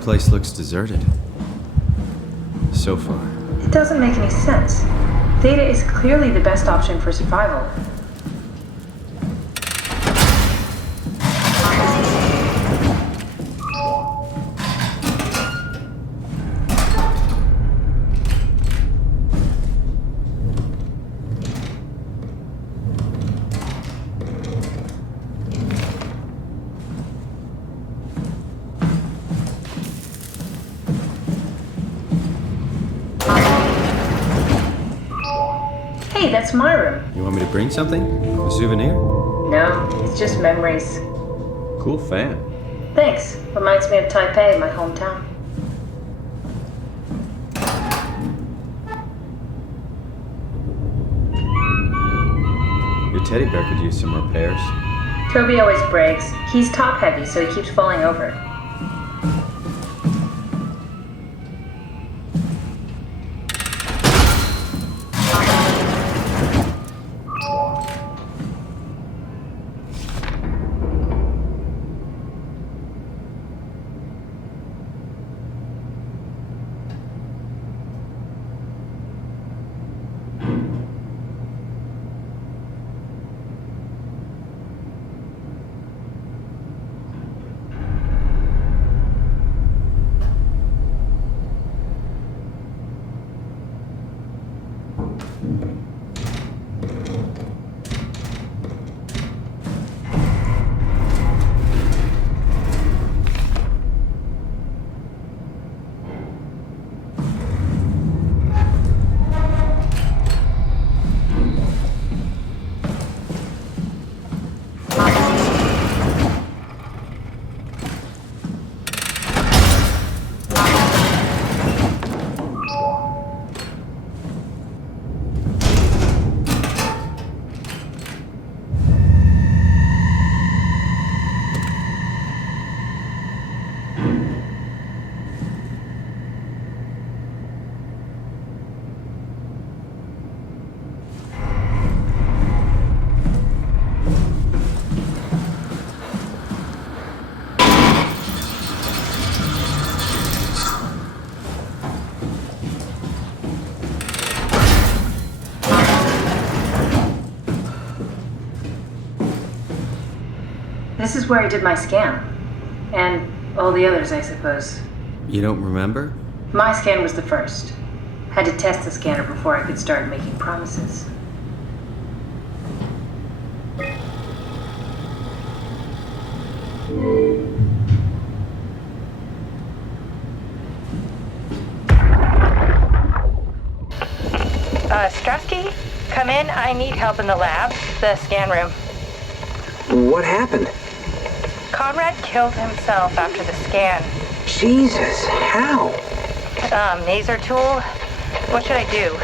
place looks deserted. So far. It doesn't make any sense. Data is clearly the best option for survival. Hey, that's my room. You want me to bring something? A souvenir? No, it's just memories. Cool fan. Thanks. Reminds me of Taipei, my hometown. Your teddy bear could use some repairs. Toby always breaks. He's top heavy, so he keeps falling over. This is where I did my scan. And all the others, I suppose. You don't remember? My scan was the first. Had to test the scanner before I could start making promises. Strasky, come in. I need help in the lab, the scan room. What happened? Conrad killed himself after the scan. Jesus, how? Maser tool? What should I do?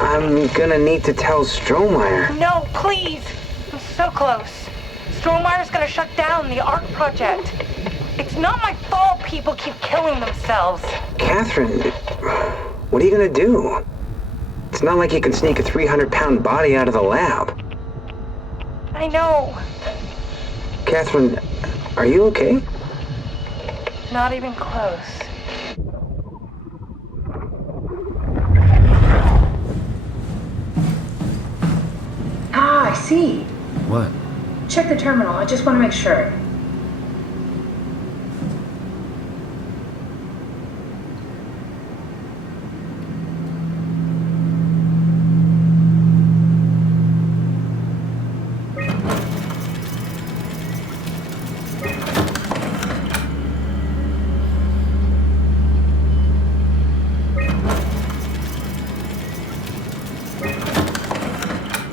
I'm gonna need to tell Strohmeyer. No, please! I'm so close. Strohmeyer's gonna shut down the art project. It's not my fault people keep killing themselves. Catherine, what are you gonna do? It's not like you can sneak a 300-pound body out of the lab. I know. Catherine, are you okay? Not even close. Ah, I see. What? Check the terminal. I just want to make sure.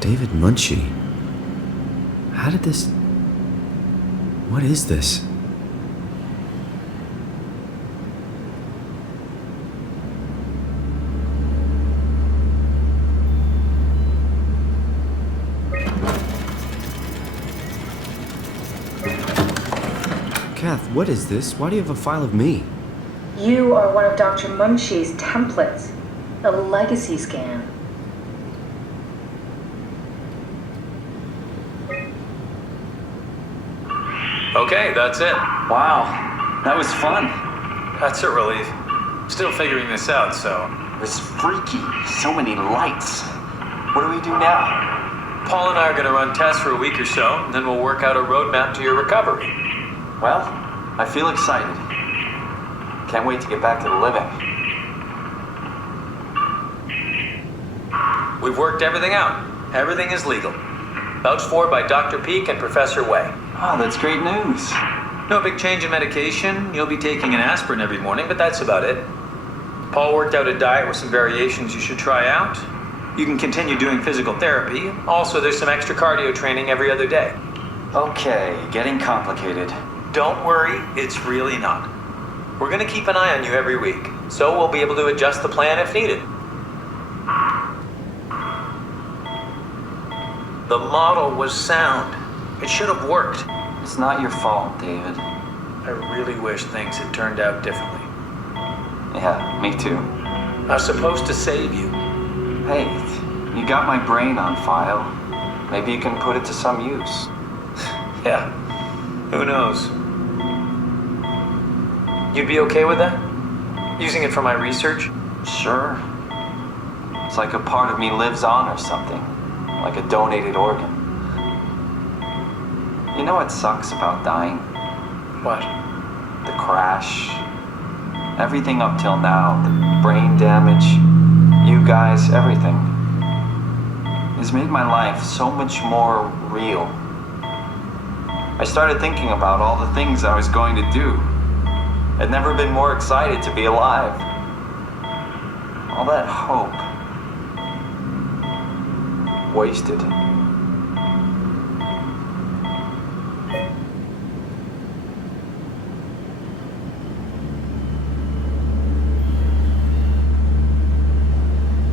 David Munchie. How did this... What is this? Kath, what is this? Why do you have a file of me? You are one of Dr. Munchie's templates. A legacy scan. Okay, that's it. Wow, that was fun. That's a relief. Still figuring this out, so... It's freaky. So many lights. What do we do now? Paul and I are going to run tests for a week or so, and then we'll work out a roadmap to your recovery. Well, I feel excited. Can't wait to get back to the living. We've worked everything out. Everything is legal. Vouched for by Dr. Peak and Professor Way. Oh, that's great news. No big change in medication. You'll be taking an aspirin every morning, but that's about it. Paul worked out a diet with some variations you should try out. You can continue doing physical therapy. Also, there's some extra cardio training every other day. Okay, getting complicated. Don't worry, it's really not. We're going to keep an eye on you every week, so we'll be able to adjust the plan if needed. The model was sound. It should have worked. It's not your fault, David. I really wish things had turned out differently. Yeah, me too. I was supposed to save you. Hey, you got my brain on file. Maybe you can put it to some use. Yeah, who knows? You'd be okay with that? Using it for my research? Sure. It's like a part of me lives on or something. Like a donated organ. You know what sucks about dying? What? The crash. Everything up till now, the brain damage, you guys, everything, has made my life so much more real. I started thinking about all the things I was going to do. I'd never been more excited to be alive. All that hope. Wasted.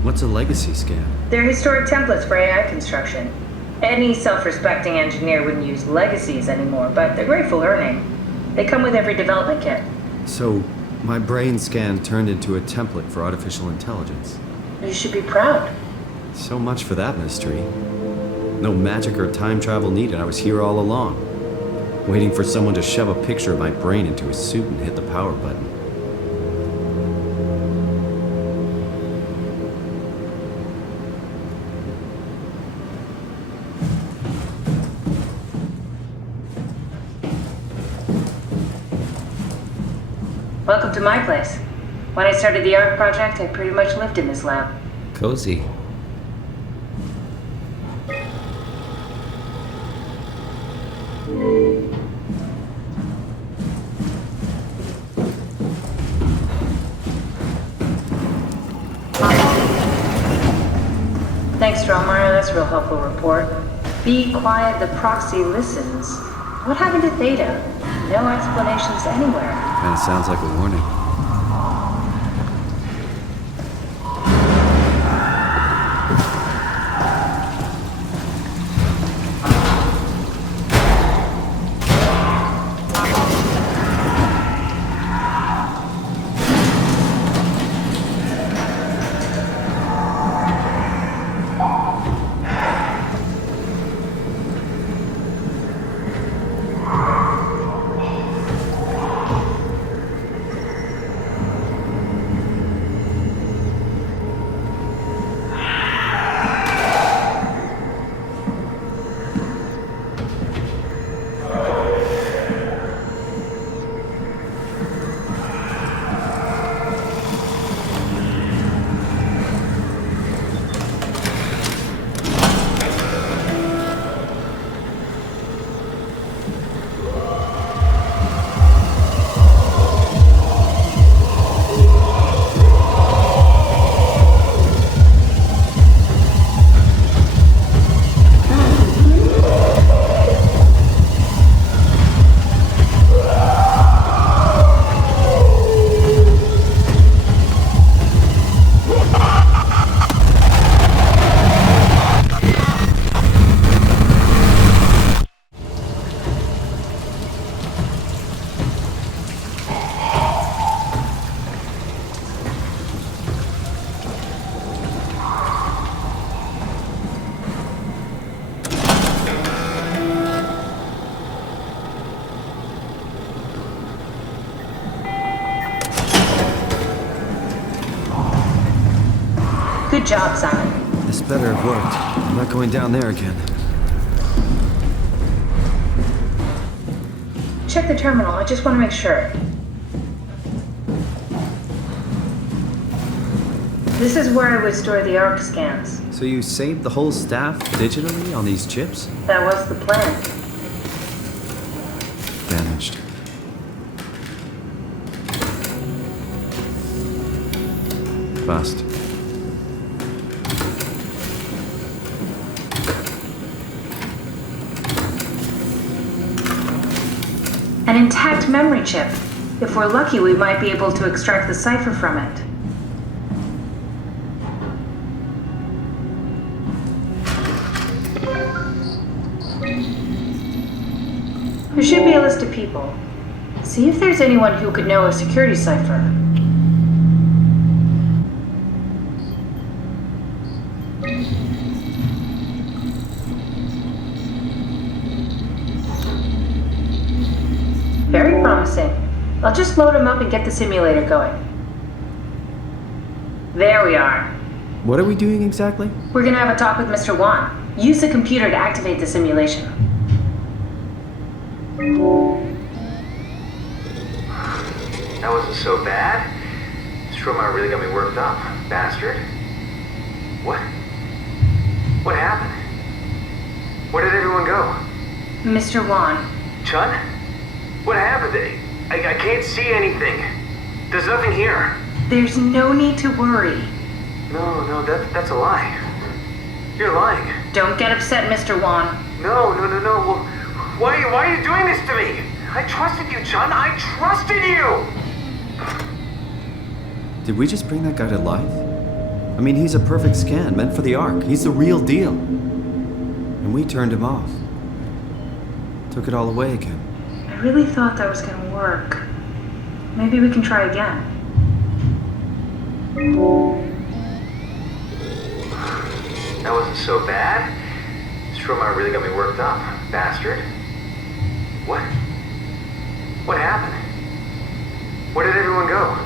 What's a legacy scan? They're historic templates for AI construction. Any self-respecting engineer wouldn't use legacies anymore, but they're great for learning. They come with every development kit. So, my brain scan turned into a template for artificial intelligence. You should be proud. So much for that mystery. No magic or time travel needed. I was here all along, waiting for someone to shove a picture of my brain into a suit and hit the power button. Welcome to my place. When I started the art project, I pretty much lived in this lab. Cozy. Thanks, Strohmeyer. That's a real helpful report. Be quiet, the proxy listens. What happened to Theta? No explanations anywhere. Kinda sounds like a warning. Good job, Simon. This better have worked. I'm not going down there again. Check the terminal. I just want to make sure. This is where I would store the ARC scans. So you saved the whole staff digitally on these chips? That was the plan. Damaged. Fast. An intact memory chip. If we're lucky, we might be able to extract the cipher from it. There should be a list of people. See if there's anyone who could know a security cipher. Very promising. I'll just load him up and get the simulator going. There we are. What are we doing exactly? We're gonna have a talk with Mr. Wan. Use the computer to activate the simulation. That wasn't so bad. Stromer really got me worked up, bastard. What? What happened? Where did everyone go? Mr. Wan, Chun? What happened? I can't see anything. There's nothing here. there's no need to worry. No, that's a lie. You're lying. Don't get upset, Mr. Wan. No. Well, why are you doing this to me? I trusted you, Chun. I trusted you! Did we just bring that guy to life? I mean, he's a perfect scan, meant for the Ark. He's the real deal. And we turned him off. Took it all away again. I really thought that was gonna work. Maybe we can try again. That wasn't so bad. Stromer really got me worked up, bastard. What? What happened? Where did everyone go?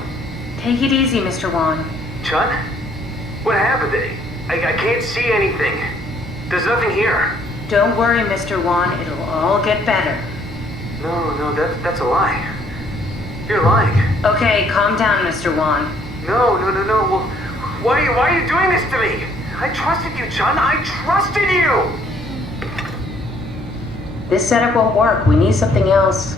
Take it easy, Mr. Wan. Chun? What happened? I can't see anything. There's nothing here. Don't worry, Mr. Wan. It'll all get better. No, that's a lie. You're lying. Okay, calm down, Mr. Wan. No. Well, why are you doing this to me? I trusted you, Chun. I trusted you! This setup won't work. We need something else.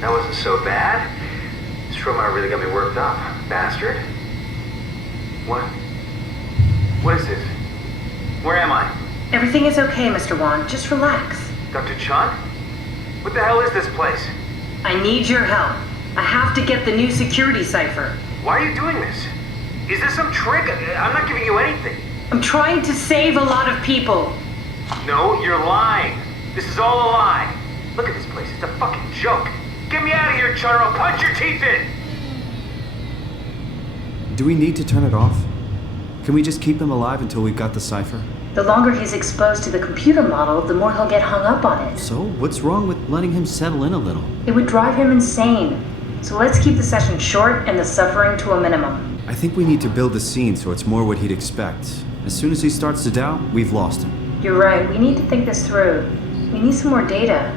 That wasn't so bad. Stromer really got me worked up, bastard. What is this? Where am I? Everything is okay, Mr. Wan. Just relax. Dr. Chun? What the hell is this place? I need your help. I have to get the new security cipher. Why are you doing this? Is this some trick? I'm not giving you anything. I'm trying to save a lot of people. No, you're lying. This is all a lie. Look at this place. It's a fucking joke. Get me out of here, Chun, or I'll punch your teeth in! Do we need to turn it off? Can we just keep him alive until we've got the cipher? The longer he's exposed to the computer model, the more he'll get hung up on it. So, what's wrong with letting him settle in a little? It would drive him insane. So let's keep the session short and the suffering to a minimum. I think we need to build the scene so it's more what he'd expect. As soon as he starts to doubt, we've lost him. You're right. We need to think this through. We need some more data.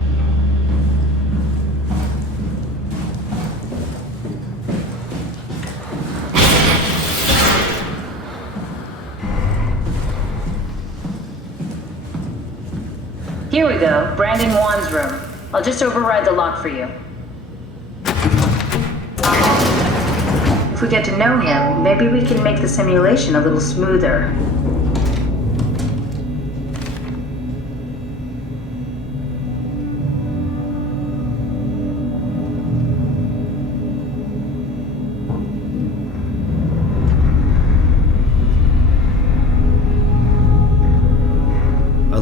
Here we go, Brandon Wan's room. I'll just override the lock for you. If we get to know him, maybe we can make the simulation a little smoother.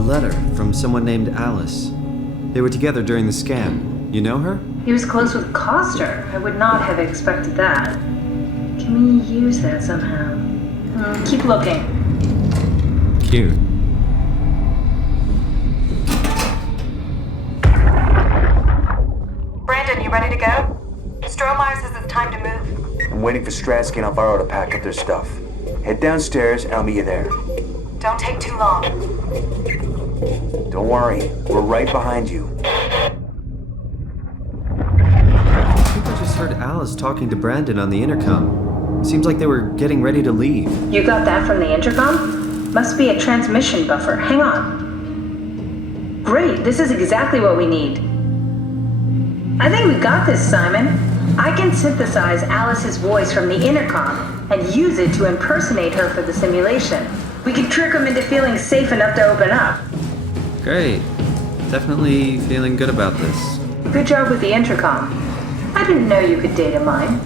letter from someone named Alice. They were together during the scan. You know her? He was close with Coster. I would not have expected that. Can we use that somehow? Keep looking. Cute. Brandon, you ready to go? Stromeyer says it's time to move. I'm waiting for Stratsky and Alvaro to pack up their stuff. Head downstairs and I'll meet you there. Don't take too long. Don't worry, we're right behind you. I think I just heard Alice talking to Brandon on the intercom. Seems like they were getting ready to leave. You got that from the intercom? Must be a transmission buffer. Hang on. Great, this is exactly what we need. I think we got this, Simon. I can synthesize Alice's voice from the intercom and use it to impersonate her for the simulation. We could trick them into feeling safe enough to open up. Great. Definitely feeling good about this. Good job with the intercom. I didn't know you could data mine.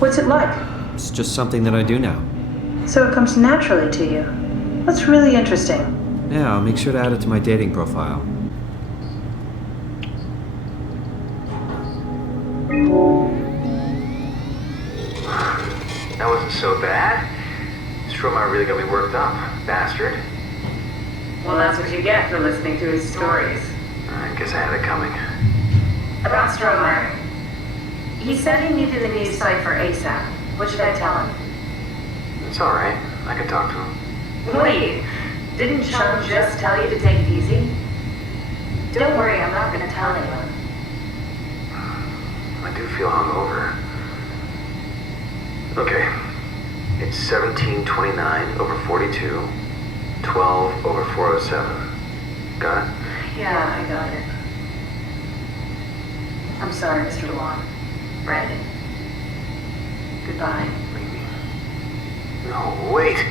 What's it like? It's just something that I do now. So it comes naturally to you. That's really interesting. Yeah, I'll make sure to add it to my dating profile. That wasn't so bad. Stromeyer really got me worked up, bastard. Well, that's what you get for listening to his stories. I guess I had it coming. About Stromeyer. He said he needed a new cipher ASAP. What should I tell him? It's alright. I can talk to him. Wait, didn't Sean just tell you to take it easy? Don't worry, I'm not gonna tell anyone. I do feel hungover. Okay. It's 1729 over 42, 12 over 407. Got it? Yeah, I got it. I'm sorry, Mr. Long. Brandon. Goodbye. No, wait.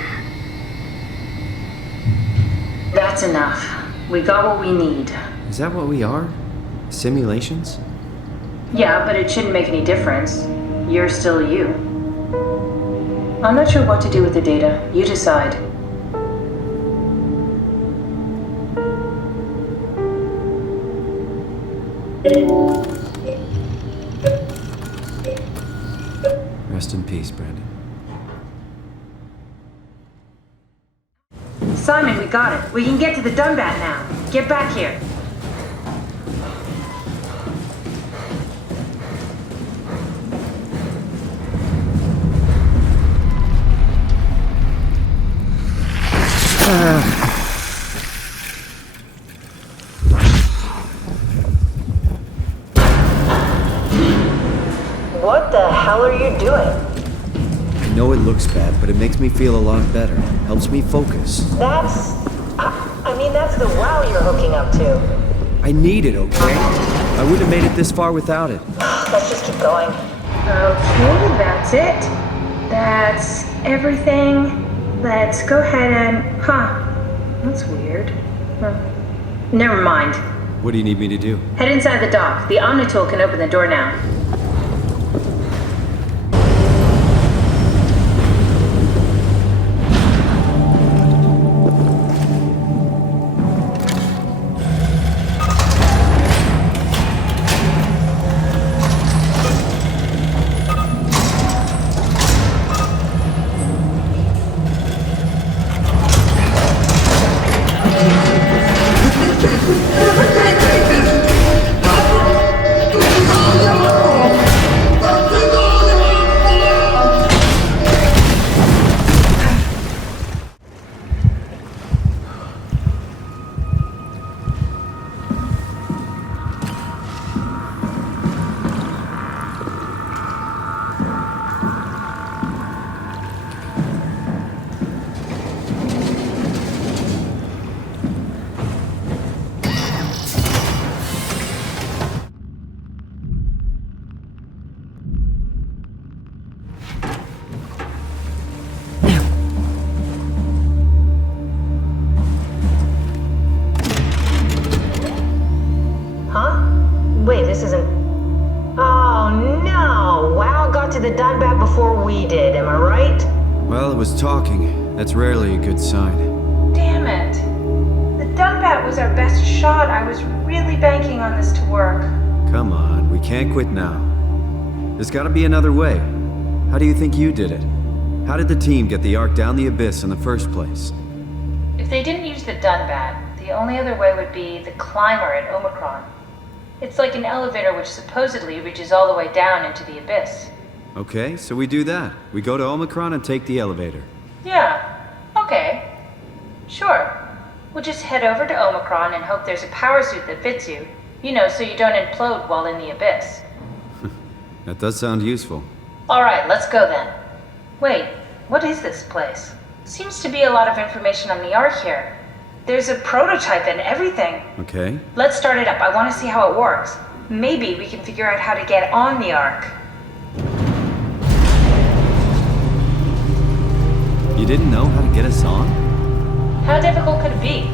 That's enough. We got what we need. Is that what we are? Simulations? Yeah, but it shouldn't make any difference. You're still you. I'm not sure what to do with the data. You decide. Rest in peace, Brandon. Simon, we got it. We can get to the Dunbat now. Get back here. What the hell are you doing? I know it looks bad, but it makes me feel a lot better. Helps me focus. That's the wow you're hooking up to. I need it, okay? I wouldn't have made it this far without it. Let's just keep going. Okay, that's it. That's everything. Let's go ahead and... That's weird. Never mind. What do you need me to do? Head inside the dock. The Omnitool can open the door now. Wait, this isn't... Oh no! WoW got to the Dunbat before we did, am I right? Well, it was talking. That's rarely a good sign. Damn it. The Dunbat was our best shot. I was really banking on this to work. Come on, we can't quit now. There's gotta be another way. How do you think you did it? How did the team get the Ark down the abyss in the first place? If they didn't use the Dunbat, the only other way would be the climber at Omicron. It's like an elevator which supposedly reaches all the way down into the abyss. Okay, so we do that. We go to Omicron and take the elevator. Yeah, okay. Sure. We'll just head over to Omicron and hope there's a power suit that fits you. You know, so you don't implode while in the abyss. That does sound useful. Alright, let's go then. Wait, what is this place? Seems to be a lot of information on the Ark here. There's a prototype and everything. Okay. Let's start it up. I want to see how it works. Maybe we can figure out how to get on the Ark. You didn't know how to get us on? How difficult could it be?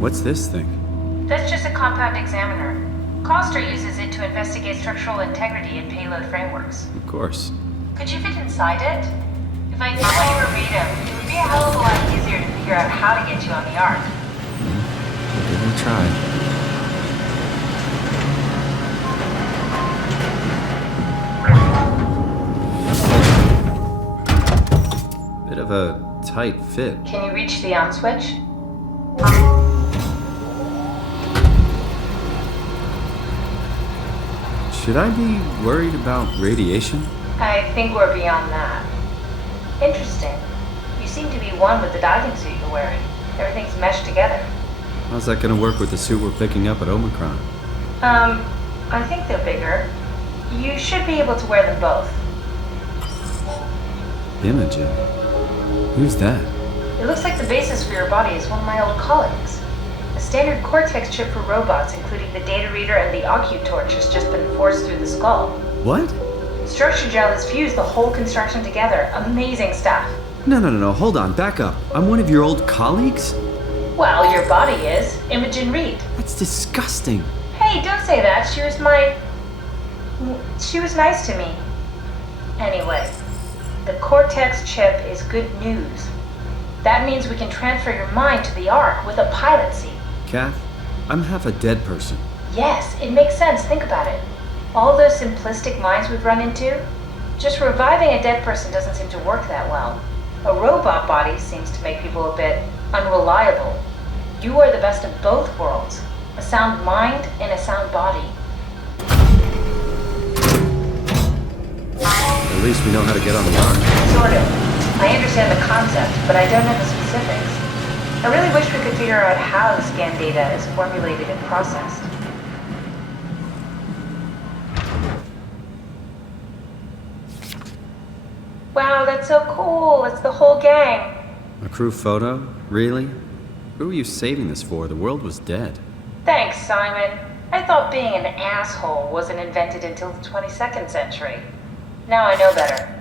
What's this thing? That's just a compound examiner. Coster uses it to investigate structural integrity in payload frameworks. Of course. Could you fit inside it? If I knew how you were read it would be a hell of a lot easier to figure out how to get you on the Ark. Give it a try. Bit of a tight fit. Can you reach the on switch? Should I be worried about radiation? I think we're beyond that. Interesting. You seem to be one with the diving suit you're wearing. Everything's meshed together. How's that gonna work with the suit we're picking up at Omicron? I think they're bigger. You should be able to wear them both. Imogen? Who's that? It looks like the basis for your body is one of my old colleagues. A standard Cortex chip for robots, including the data reader and the OcuTorch, has just been forced through the skull. What? Structure gel has fused the whole construction together. Amazing stuff. No, hold on, back up. I'm one of your old colleagues? Well, your body is. Imogen Reed. That's disgusting. Hey, don't say that. She was nice to me. Anyway, the Cortex chip is good news. That means we can transfer your mind to the Ark with a pilot seat. Kath, I'm half a dead person. Yes, it makes sense. Think about it. All those simplistic minds we've run into, just reviving a dead person doesn't seem to work that well. A robot body seems to make people a bit unreliable. You are the best of both worlds. A sound mind and a sound body. At least we know how to get on the Ark. Sort of. I understand the concept, but I don't know the specifics. I really wish we could figure out how the scan data is formulated and processed. Wow, that's so cool. It's the whole gang. A crew photo? Really? Who were you saving this for? The world was dead. Thanks, Simon. I thought being an asshole wasn't invented until the 22nd century. Now I know better.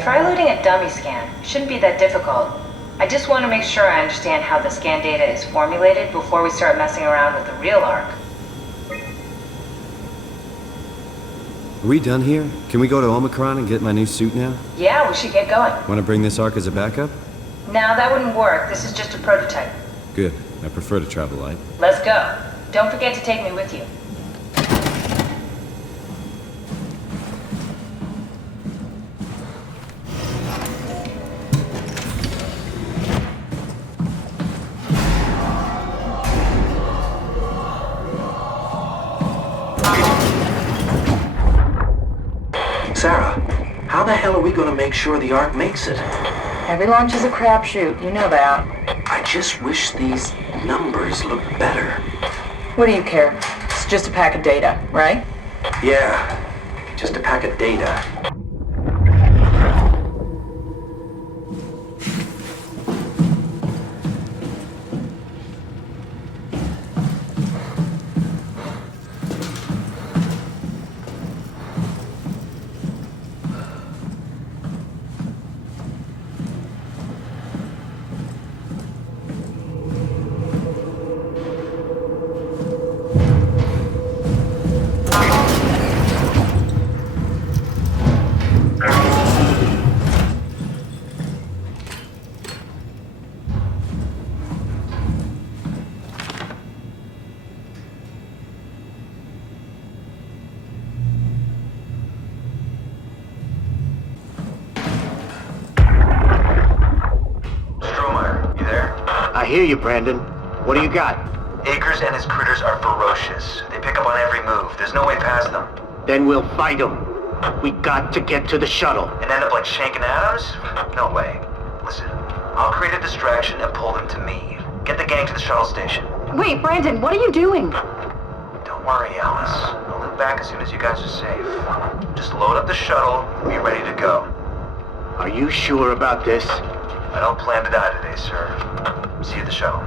Try loading a dummy scan. Shouldn't be that difficult. I just want to make sure I understand how the scan data is formulated before we start messing around with the real Ark. Are we done here? Can we go to Omicron and get my new suit now? Yeah, we should get going. Want to bring this Ark as a backup? No, that wouldn't work. This is just a prototype. Good. I prefer to travel light. Let's go. Don't forget to take me with you. Sarah, how the hell are we gonna make sure the Ark makes it? Every launch is a crapshoot, you know that. I just wish these numbers looked better. What do you care? It's just a pack of data, right? Yeah, just a pack of data. I hear you, Brandon. What do you got? Akers and his critters are ferocious. They pick up on every move. There's no way past them. Then we'll fight them. We got to get to the shuttle. And end up like Shank and Adams? No way. Listen, I'll create a distraction and pull them to me. Get the gang to the shuttle station. Wait, Brandon, what are you doing? Don't worry, Alice. I'll look back as soon as you guys are safe. Just load up the shuttle and be ready to go. Are you sure about this? I don't plan to die today, sir. See you at the shuttle.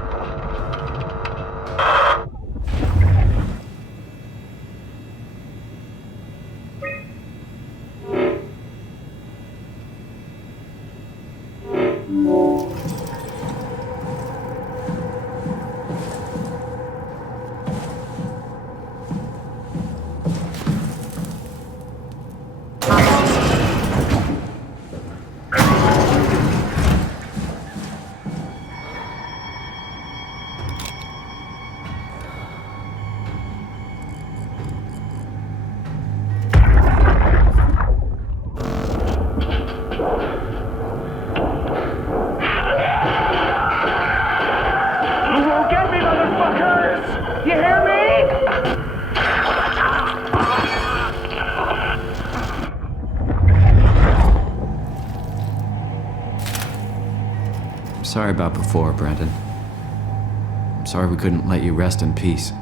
Sorry about before, Brandon. I'm sorry we couldn't let you rest in peace.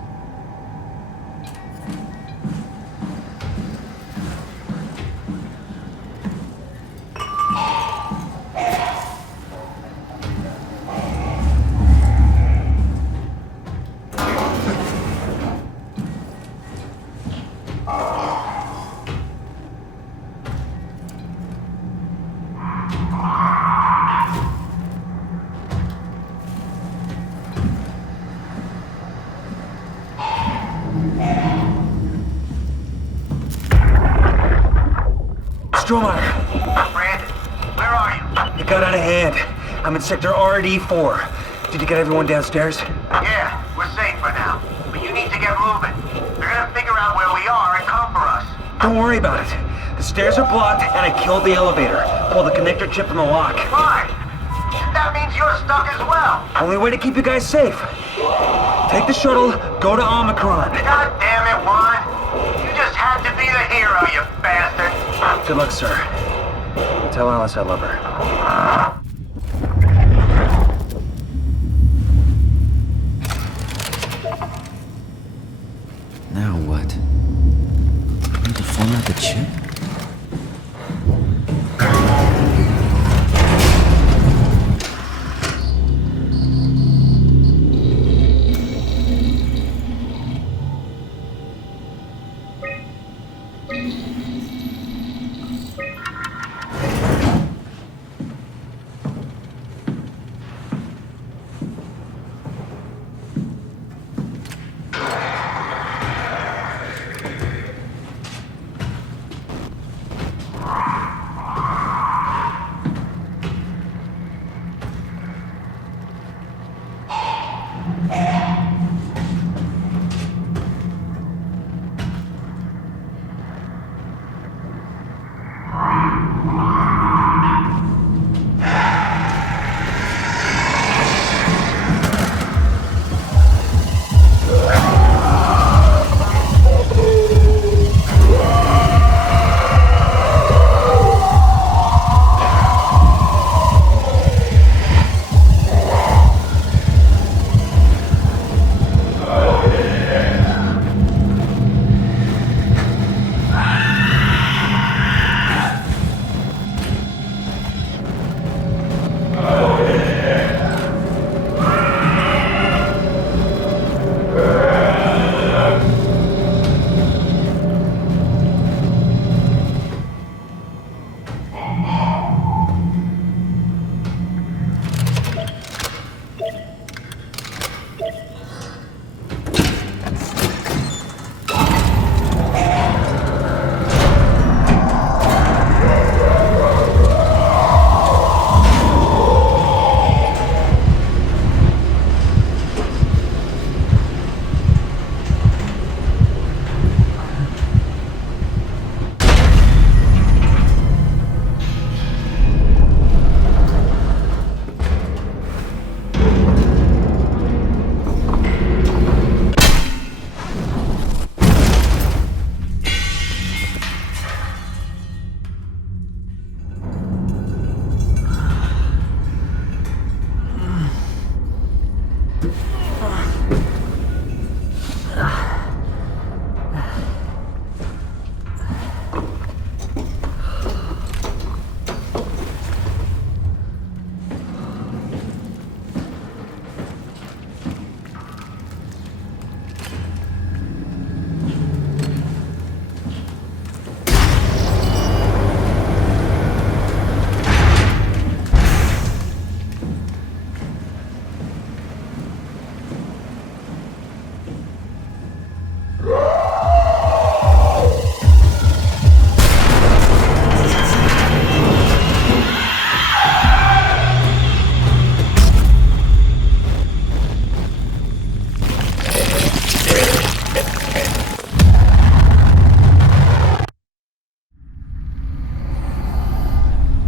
Brandon, where are you? It got out of hand. I'm in sector RD4. Did you get everyone downstairs? Yeah, we're safe for now. But you need to get moving. They're gonna figure out where we are and come for us. Don't worry about it. The stairs are blocked and I killed the elevator. Pull the connector chip from the lock. Fine. That means you're stuck as well. Only way to keep you guys safe. Take the shuttle, go to Omicron. God damn it, Juan. You just had to be the hero, you bastard. Good luck, sir. Tell Alice I love her. Now what? Need to format the chip?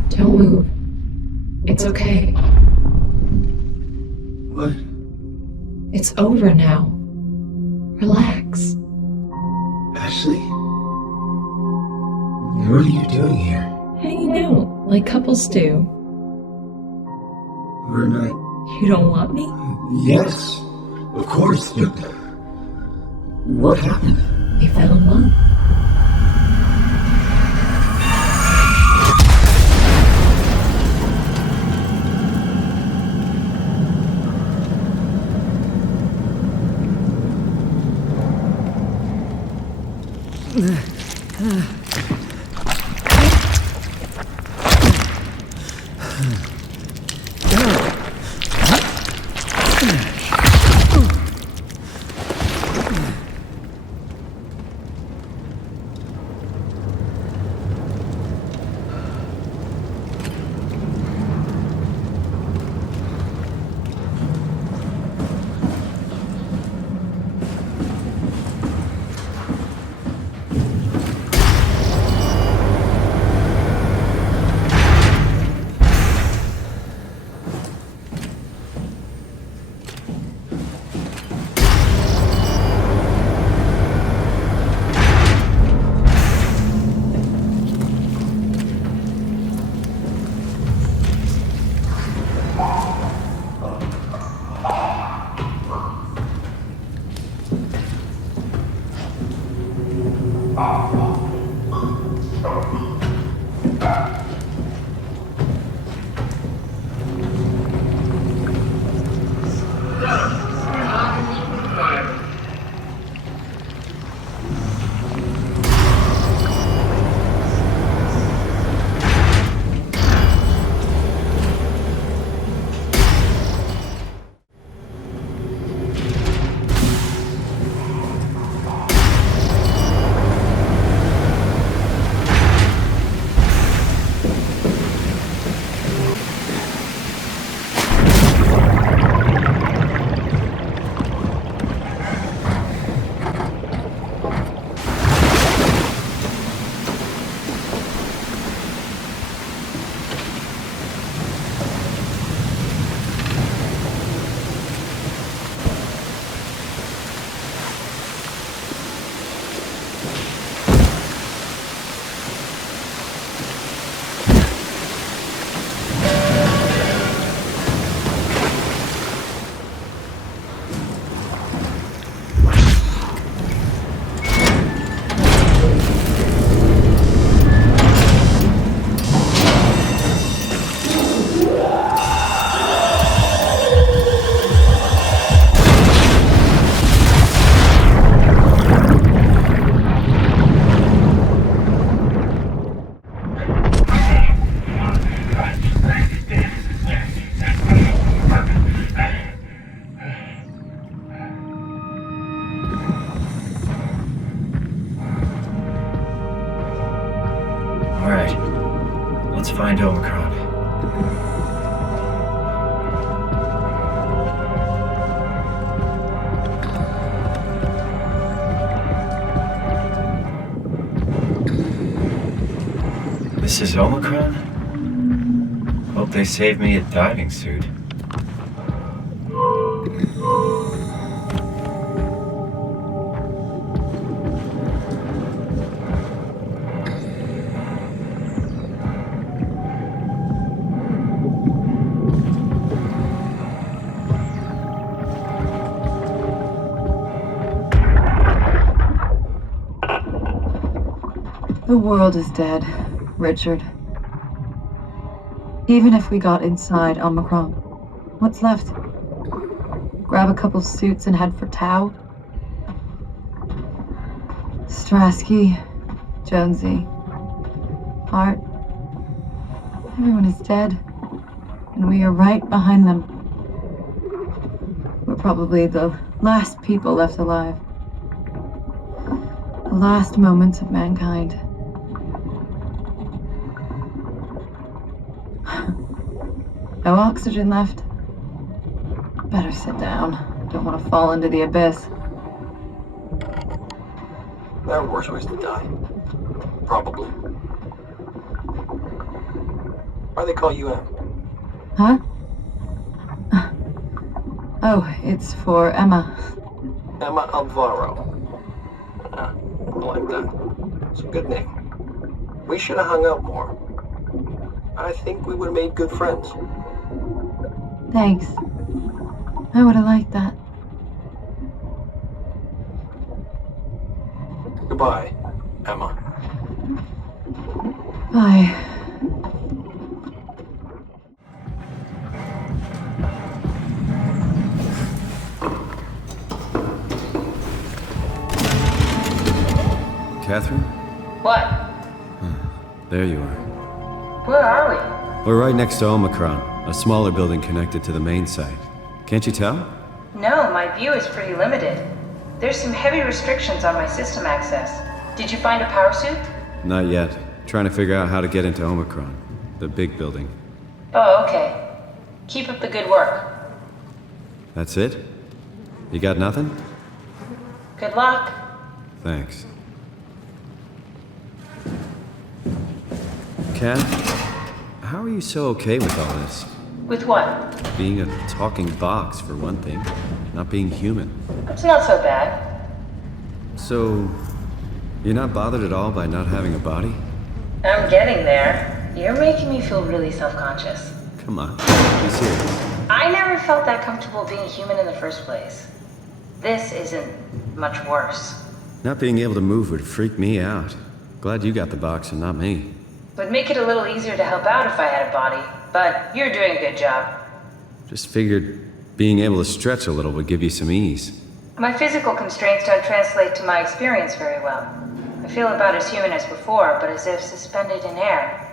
Don't move. It's okay. What? It's over now. Relax. Ashley? What are you doing here? Hanging out like couples do. We're not... You don't want me? Yes, of course, but... What happened? We fell in love. Let's find Omicron. This is Omicron? Hope they saved me a diving suit. The world is dead, Richard. Even if we got inside Omicron, what's left? Grab a couple suits and head for Tau? Strasky, Jonesy, Hart. Everyone is dead, and we are right behind them. We're probably the last people left alive. The last moments of mankind. No oxygen left. Better sit down. Don't want to fall into the abyss. There are worse ways to die. Probably. Why they call you M? Huh? Oh, it's for Emma. Emma Alvaro. I like that. It's a good name. We should have hung out more. I think we would have made good friends. Thanks. I would have liked that. Goodbye, Emma. Bye. Catherine? What? There you are. Where are we? We're right next to Omicron, a smaller building connected to the main site. Can't you tell? No, my view is pretty limited. There's some heavy restrictions on my system access. Did you find a power suit? Not yet. Trying to figure out how to get into Omicron, the big building. Oh, okay. Keep up the good work. That's it? You got nothing? Good luck. Thanks. Kat, how are you so okay with all this? With what? Being a talking box, for one thing. Not being human. It's not so bad. So, you're not bothered at all by not having a body? I'm getting there. You're making me feel really self-conscious. Come on, be serious. I never felt that comfortable being human in the first place. This isn't much worse. Not being able to move would freak me out. Glad you got the box and not me. Would make it a little easier to help out if I had a body, but you're doing a good job. Just figured being able to stretch a little would give you some ease. My physical constraints don't translate to my experience very well. I feel about as human as before, but as if suspended in air.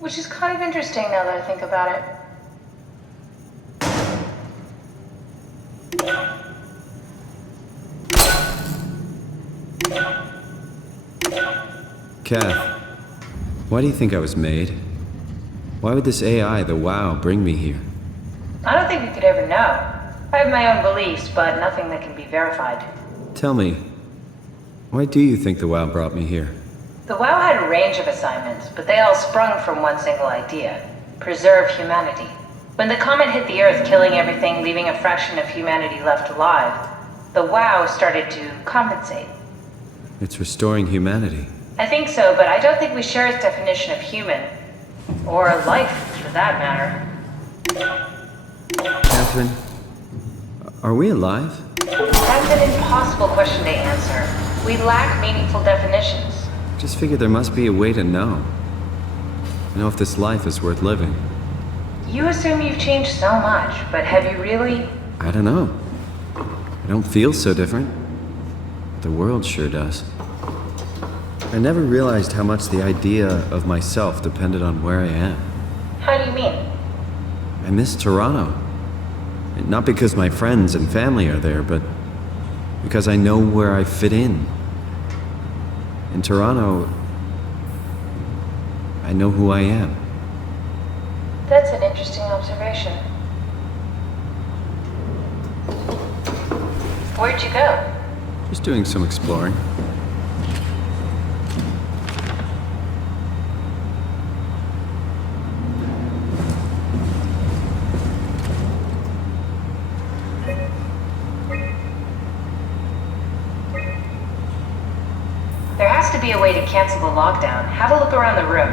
Which is kind of interesting now that I think about it. Kath, why do you think I was made? Why would this AI, the WoW, bring me here? I don't think we could ever know. I have my own beliefs, but nothing that can be verified. Tell me, why do you think the WoW brought me here? The WoW had a range of assignments, but they all sprung from one single idea: preserve humanity. When the comet hit the Earth, killing everything, leaving a fraction of humanity left alive, the WoW started to compensate. It's restoring humanity. I think so, but I don't think we share its definition of human. Or life, for that matter. Catherine, are we alive? That's an impossible question to answer. We lack meaningful definitions. Just figured there must be a way to know. Know if this life is worth living. You assume you've changed so much, but have you really? I don't know. I don't feel so different. The world sure does. I never realized how much the idea of myself depended on where I am. How do you mean? I miss Toronto. Not because my friends and family are there, but because I know where I fit in. In Toronto, I know who I am. That's an interesting observation. Where'd you go? Just doing some exploring. There has to be a way to cancel the lockdown. Have a look around the room.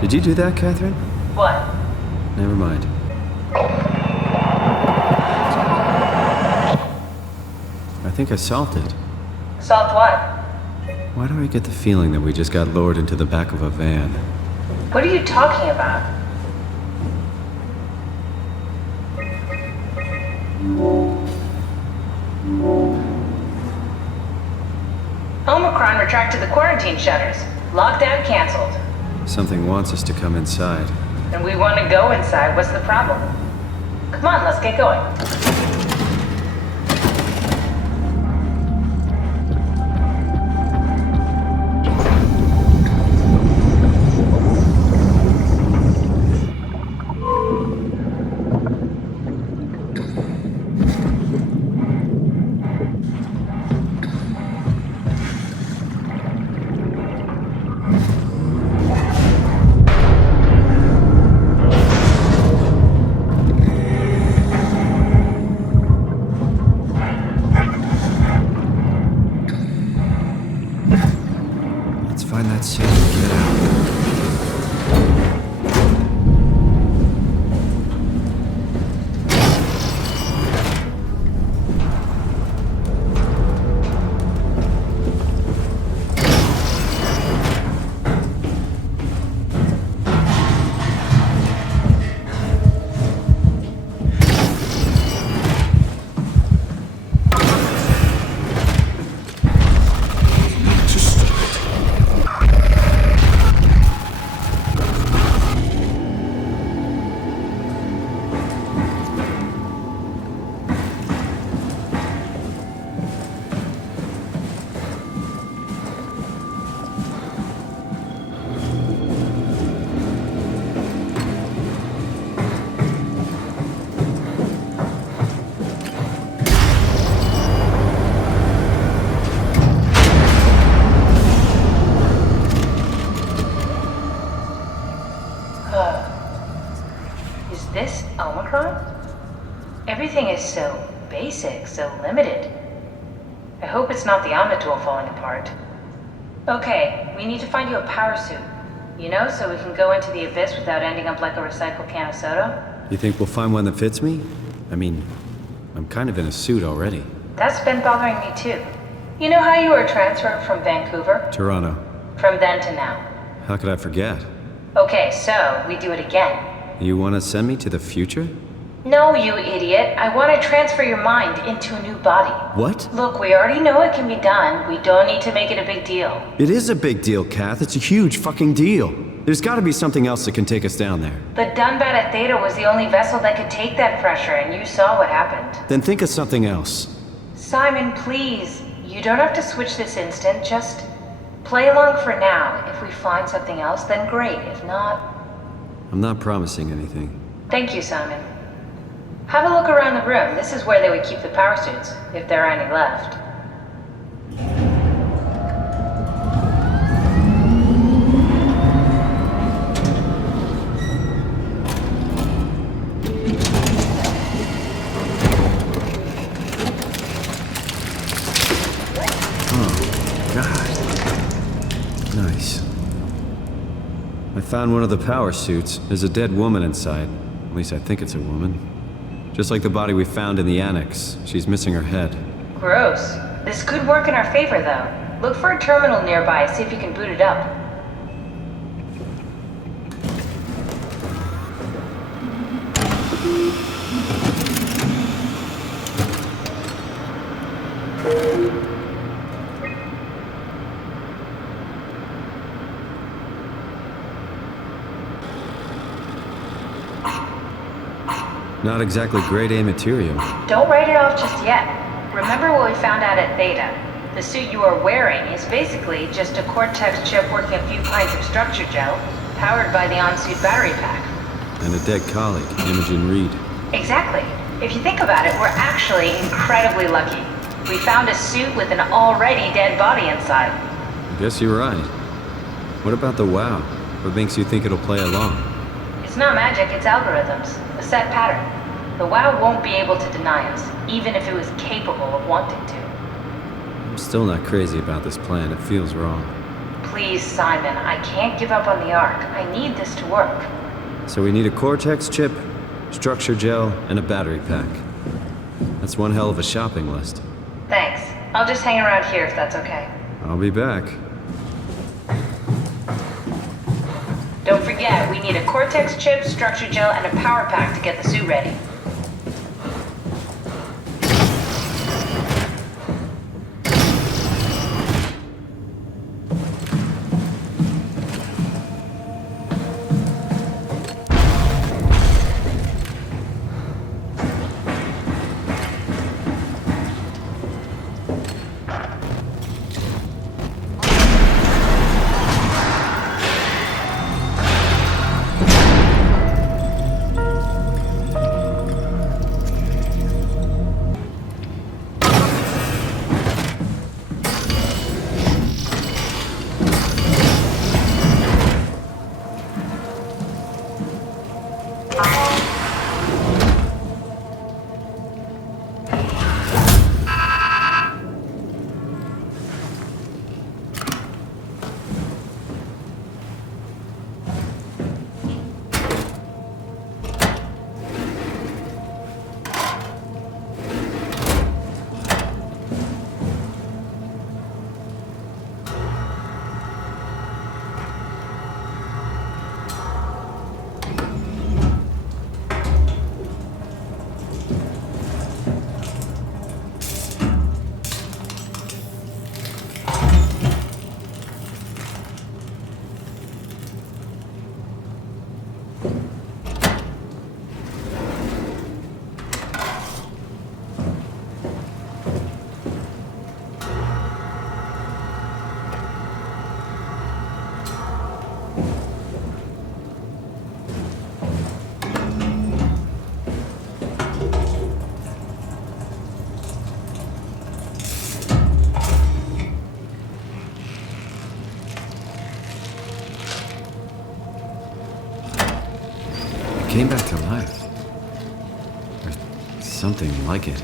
Did you do that, Catherine? What? Never mind. think I solved it. Solved what? Why do I get the feeling that we just got lowered into the back of a van? What are you talking about? Omicron retracted the quarantine shutters. Lockdown canceled. Something wants us to come inside. And we want to go inside. What's the problem? Come on, let's get going. Find that suit and get out. Is this Omicron? Everything is so basic, so limited. I hope it's not the Omnitool falling apart. Okay, we need to find you a power suit. You know, so we can go into the abyss without ending up like a recycled can of soda. You think we'll find one that fits me? I mean, I'm kind of in a suit already. That's been bothering me too. You know how you were transferred from Vancouver? Toronto. From then to now. How could I forget? Okay, so we do it again. You want to send me to the future? No, you idiot. I want to transfer your mind into a new body. What? Look, we already know it can be done. We don't need to make it a big deal. It is a big deal, Kath. It's a huge fucking deal. There's got to be something else that can take us down there. The Dunbat at Theta was the only vessel that could take that pressure, and you saw what happened. Then think of something else. Simon, please. You don't have to switch this instant. Just play along for now. If we find something else, then great. If not... I'm not promising anything. Thank you, Simon. Have a look around the room. This is where they would keep the power suits, if there are any left. Oh, God. Nice. I found one of the power suits. There's a dead woman inside. At least I think it's a woman. Just like the body we found in the annex. She's missing her head. Gross. This could work in our favor, though. Look for a terminal nearby, see if you can boot it up. Not exactly grade A material. Don't write it off just yet. Remember what we found out at Theta. The suit you are wearing is basically just a Cortex chip working a few pints of structure gel, powered by the on-suit battery pack. And a dead colleague, Imogen Reed. Exactly. If you think about it, we're actually incredibly lucky. We found a suit with an already dead body inside. I guess you're right. What about the WoW? What makes you think it'll play along? It's not magic, it's algorithms. A set pattern. The WoW won't be able to deny us, even if it was capable of wanting to. I'm still not crazy about this plan. It feels wrong. Please, Simon, I can't give up on the Ark. I need this to work. So we need a Cortex chip, structure gel, and a battery pack. That's one hell of a shopping list. Thanks. I'll just hang around here if that's okay. I'll be back. Don't forget, we need a Cortex chip, structure gel, and a power pack to get the suit ready. Came back to life. Or something like it.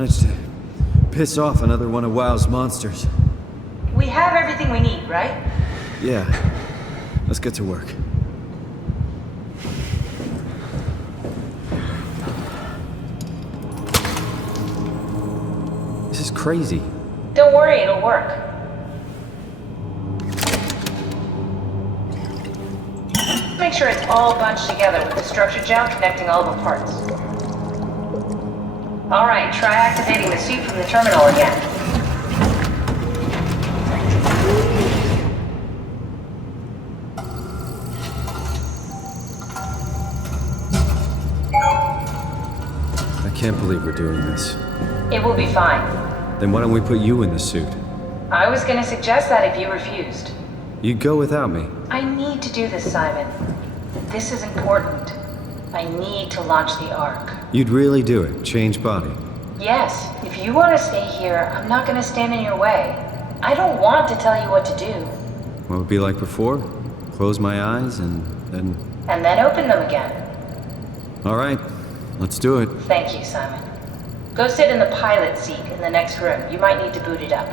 managed to piss off another one of WoW's monsters. We have everything we need, right? Yeah. Let's get to work. This is crazy. Don't worry, it'll work. Make sure it's all bunched together with the structure gel connecting all the parts. Alright, try activating the suit from the terminal again. I can't believe we're doing this. It will be fine. Then why don't we put you in the suit? I was gonna suggest that if you refused. You'd go without me. I need to do this, Simon. This is important. I need to launch the Ark. You'd really do it? Change body? Yes, if you want to stay here, I'm not gonna stand in your way. I don't want to tell you what to do. What would it be like before? Close my eyes and then... And then open them again. Alright, let's do it. Thank you, Simon. Go sit in the pilot seat in the next room. You might need to boot it up.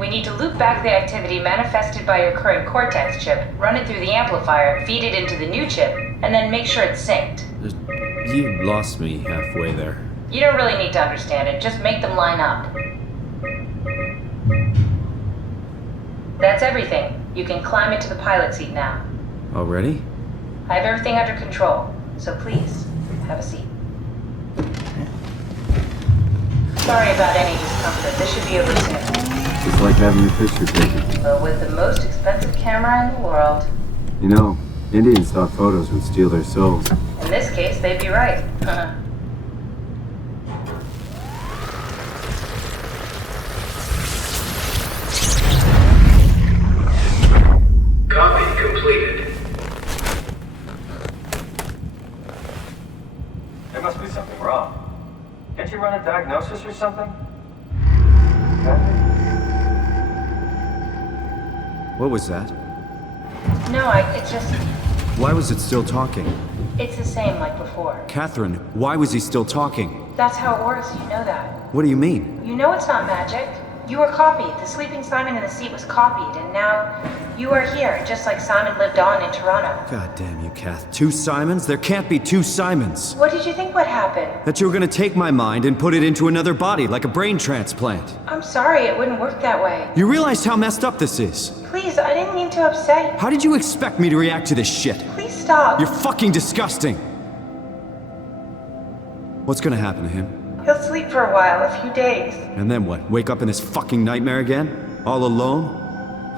We need to loop back the activity manifested by your current Cortex chip, run it through the amplifier, feed it into the new chip, and then make sure it's synced. You lost me halfway there. You don't really need to understand it, just make them line up. That's everything. You can climb into the pilot seat now. Already? I have everything under control, so please, have a seat. Sorry about any discomfort. This should be over soon. It's like having your picture taken. But with the most expensive camera in the world. You know, Indian stock photos would steal their souls. In this case, they'd be right. Copy completed. There must be something wrong. Can't you run a diagnosis or something? What was that? No, it's just... Why was it still talking? It's the same like before. Catherine, why was he still talking? That's how it works, you know that. What do you mean? You know it's not magic. You were copied. The sleeping Simon in the seat was copied, and now you are here, just like Simon lived on in Toronto. God damn you, Kath. 2 Simons? There can't be 2 Simons. What did you think would happen? That you were gonna take my mind and put it into another body, like a brain transplant. I'm sorry, it wouldn't work that way. You realize how messed up this is? Please, I didn't mean to upset you. How did you expect me to react to this shit? Please stop. You're fucking disgusting. What's gonna happen to him? He'll sleep for a while, a few days. And then what? Wake up in this fucking nightmare again? All alone?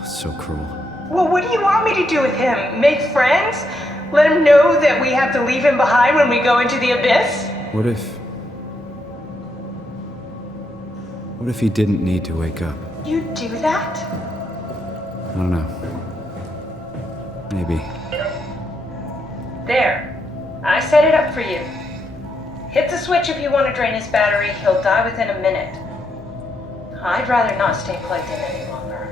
So cruel. Well, what do you want me to do with him? Make friends? Let him know that we have to leave him behind when we go into the abyss? What if he didn't need to wake up? You'd do that? I don't know. Maybe. There. I set it up for you. Hit the switch if you want to drain his battery. He'll die within a minute. I'd rather not stay plugged in any longer.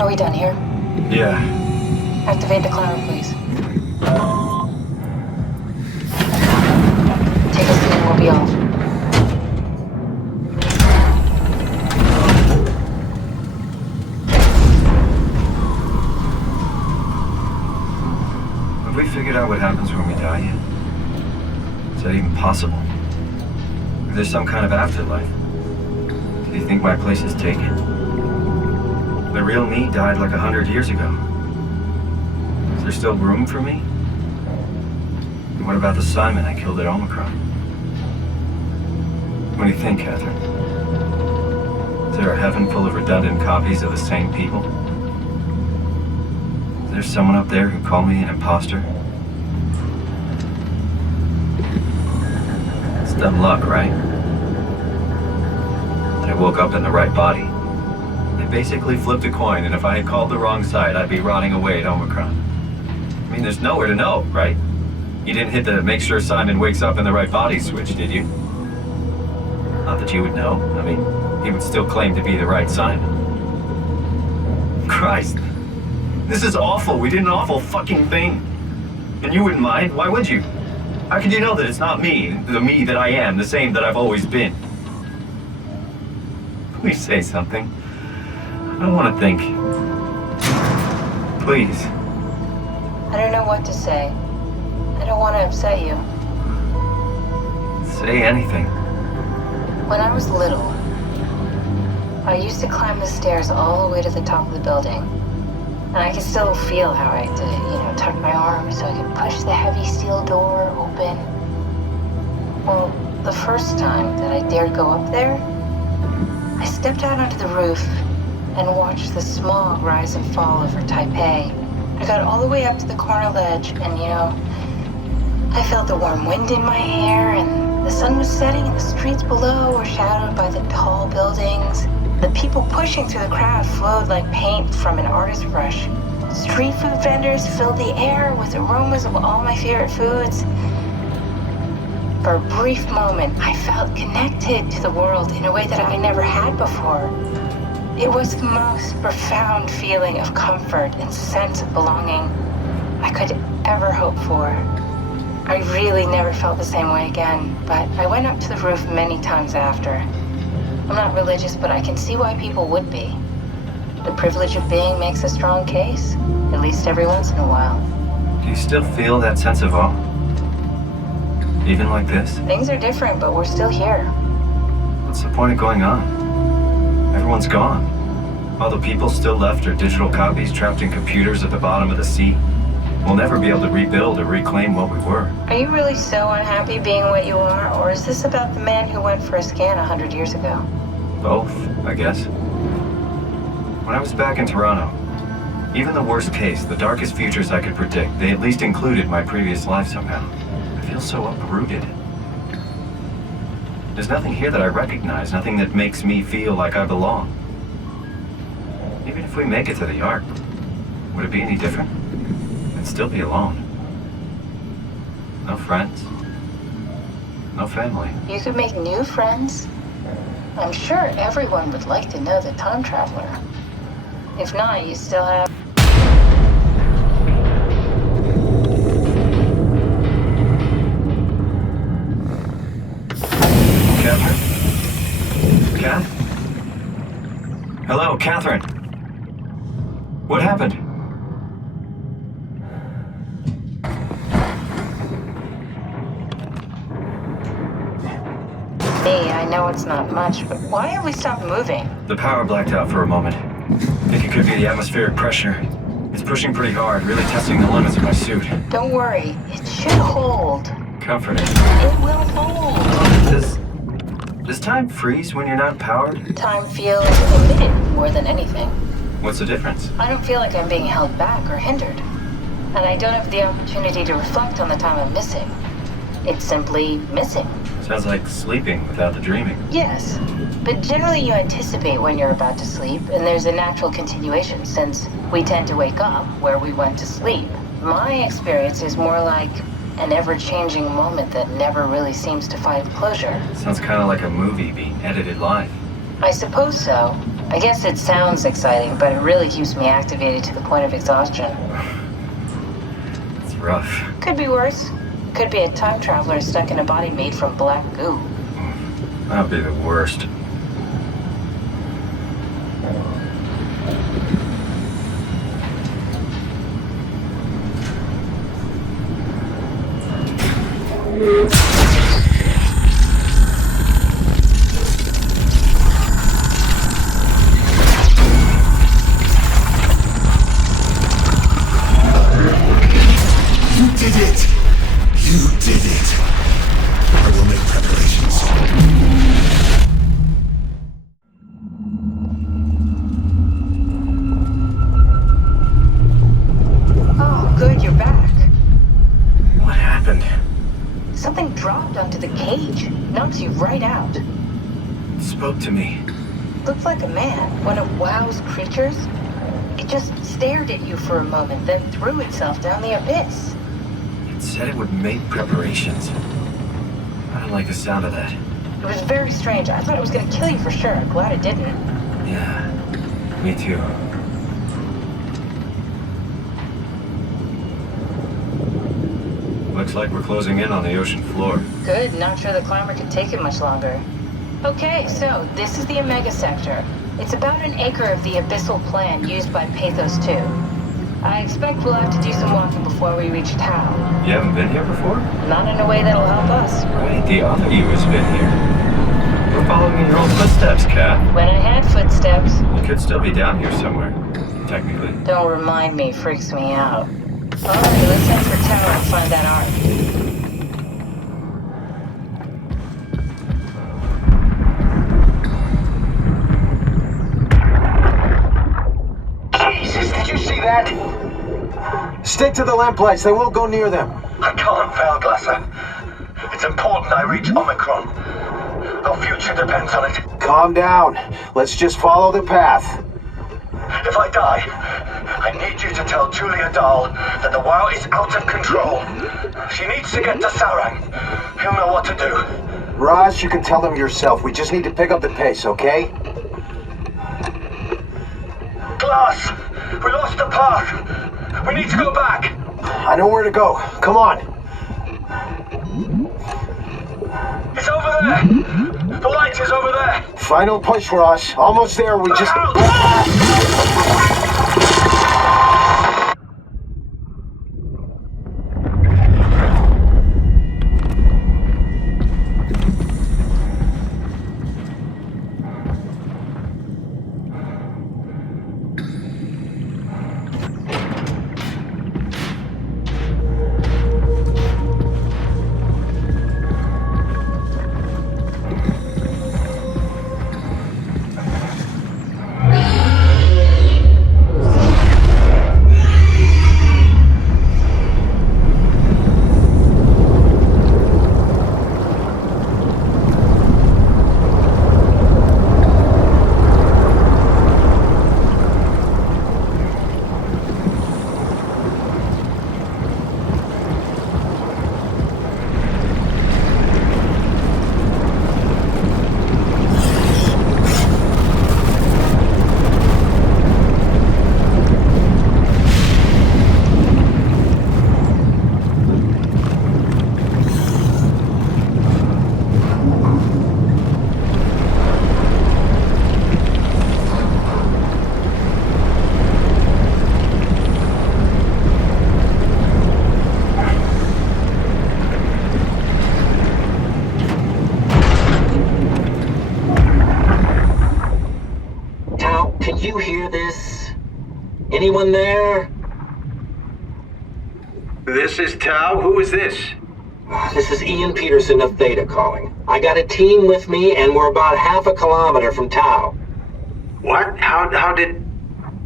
Are we done here? Yeah. Activate the climber, please. Take a seat and we'll be off. Have we figured out what happens when we die yet? Is that even possible? Is there some kind of afterlife? Do you think my place is taken? The real me died like 100 years ago. Is there still room for me? What about the Simon I killed at Omicron? What do you think, Catherine? Is there a heaven full of redundant copies of the same people? Is there someone up there who called me an imposter? It's dumb luck, right? I woke up in the right body. I basically flipped a coin, and if I had called the wrong side, I'd be rotting away at Omicron. I mean, there's nowhere to know, right? You didn't hit the make sure Simon wakes up in the right body switch, did you? Not that you would know. I mean, he would still claim to be the right Simon. Christ. This is awful. We did an awful fucking thing. And you wouldn't mind? Why would you? How could you know that it's not me, the me that I am, the same that I've always been? Please say something. I don't want to think. Please. I don't know what to say. I don't want to upset you. Say anything. When I was little, I used to climb the stairs all the way to the top of the building. And I can still feel how I had to, tuck my arm so I could push the heavy steel door open. Well, the first time that I dared go up there, I stepped out onto the roof and watched the smog rise and fall over Taipei. I got all the way up to the corner ledge and, I felt the warm wind in my hair and the sun was setting and the streets below were shadowed by the tall buildings. The people pushing through the crowd flowed like paint from an artist's brush. Street food vendors filled the air with aromas of all my favorite foods. For a brief moment, I felt connected to the world in a way that I never had before. It was the most profound feeling of comfort and sense of belonging I could ever hope for. I really never felt the same way again, but I went up to the roof many times after. I'm not religious, but I can see why people would be. The privilege of being makes a strong case, at least every once in a while. Do you still feel that sense of awe? Even like this? Things are different, but we're still here. What's the point of going on? Everyone's gone. All the people still left are digital copies trapped in computers at the bottom of the sea. We'll never be able to rebuild or reclaim what we were. Are you really so unhappy being what you are, or is this about the man who went for a scan 100 years ago? Both, I guess. When I was back in Toronto, even the worst case, the darkest futures I could predict, they at least included my previous life somehow. I feel so uprooted. There's nothing here that I recognize, nothing that makes me feel like I belong. Even if we make it to the Ark, would it be any different? I'd still be alone. No friends. No family. You could make new friends. I'm sure everyone would like to know the time traveler. If not, you still have... Catherine? Kath? Hello, Catherine. What happened? I know it's not much, but why have we stopped moving? The power blacked out for a moment. I think it could be the atmospheric pressure. It's pushing pretty hard, really testing the limits of my suit. Don't worry, it should hold. Comforting. It will hold. Does time freeze when you're not powered? Time feels emitted more than anything. What's the difference? I don't feel like I'm being held back or hindered. And I don't have the opportunity to reflect on the time I'm missing. It's simply missing. Sounds like sleeping without the dreaming. Yes, but generally you anticipate when you're about to sleep, and there's a natural continuation since we tend to wake up where we went to sleep. My experience is more like an ever-changing moment that never really seems to find closure. Sounds kind of like a movie being edited live. I suppose so. I guess it sounds exciting, but it really keeps me activated to the point of exhaustion. It's rough. Could be worse. Could be a time traveler stuck in a body made from black goo. That would be the worst. You did it! You dropped onto the cage. Knocks you right out. It spoke to me. Looked like a man, one of WoW's creatures. It just stared at you for a moment, then threw itself down the abyss. It said it would make preparations. I don't like the sound of that. It was very strange. I thought it was gonna kill you for sure. I'm glad it didn't. Yeah, me too. Looks like we're closing in on the ocean floor. Good, not sure the climber could take it much longer. Okay, so this is the Omega Sector. It's about an acre of the abyssal plan used by Pathos 2. I expect we'll have to do some walking before we reach Tau. You haven't been here before? Not in a way that'll help us. Right, the other you has been here. We're following in your old footsteps, Kat. When I had footsteps. You could still be down here somewhere, technically. Don't remind me, freaks me out. Alright, let's head for Tau and find that ark. Jesus, did you see that? Stick to the lamplights, they won't go near them. I can't fail, Glasser. It's important I reach Omicron. Our future depends on it. Calm down. Let's just follow the path. If I die, I need you to tell Julia Dahl that the WoW is out of control. She needs to get to Sarang. He'll know what to do. Roz, you can tell them yourself. We just need to pick up the pace, okay? Glass! We lost the path! We need to go back! I know where to go. Come on. It's over there! The light is over there! Final push, Ross. Almost there. We just... you hear this? Anyone there? This is Tau. Who is this? This is Ian Peterson of Theta calling. I got a team with me and we're about half a kilometer from Tau. What? How did...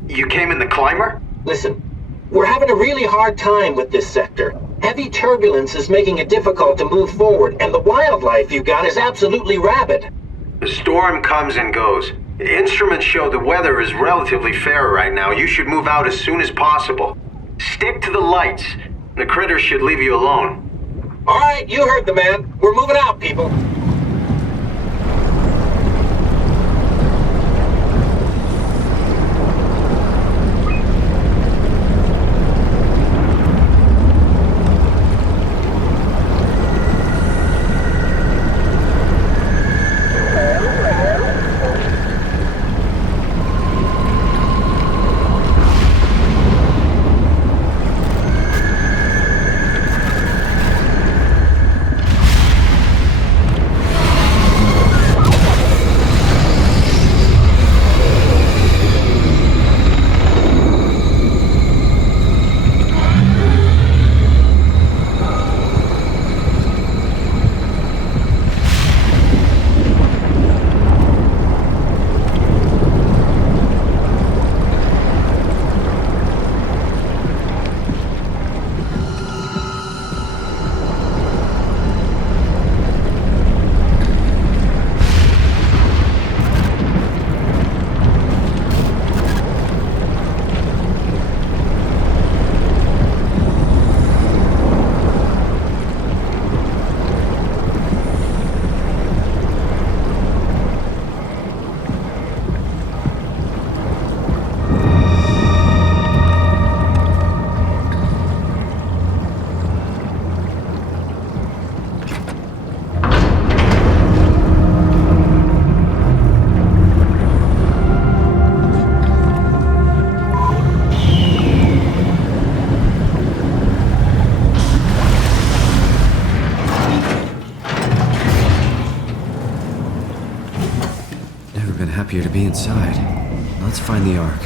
You came in the climber? Listen, we're having a really hard time with this sector. Heavy turbulence is making it difficult to move forward, and the wildlife you got is absolutely rabid. The storm comes and goes. Instruments show the weather is relatively fair right now. You should move out as soon as possible. Stick to the lights. The critters should leave you alone. All right, you heard the man. We're moving out, people. be inside. Let's find the Ark.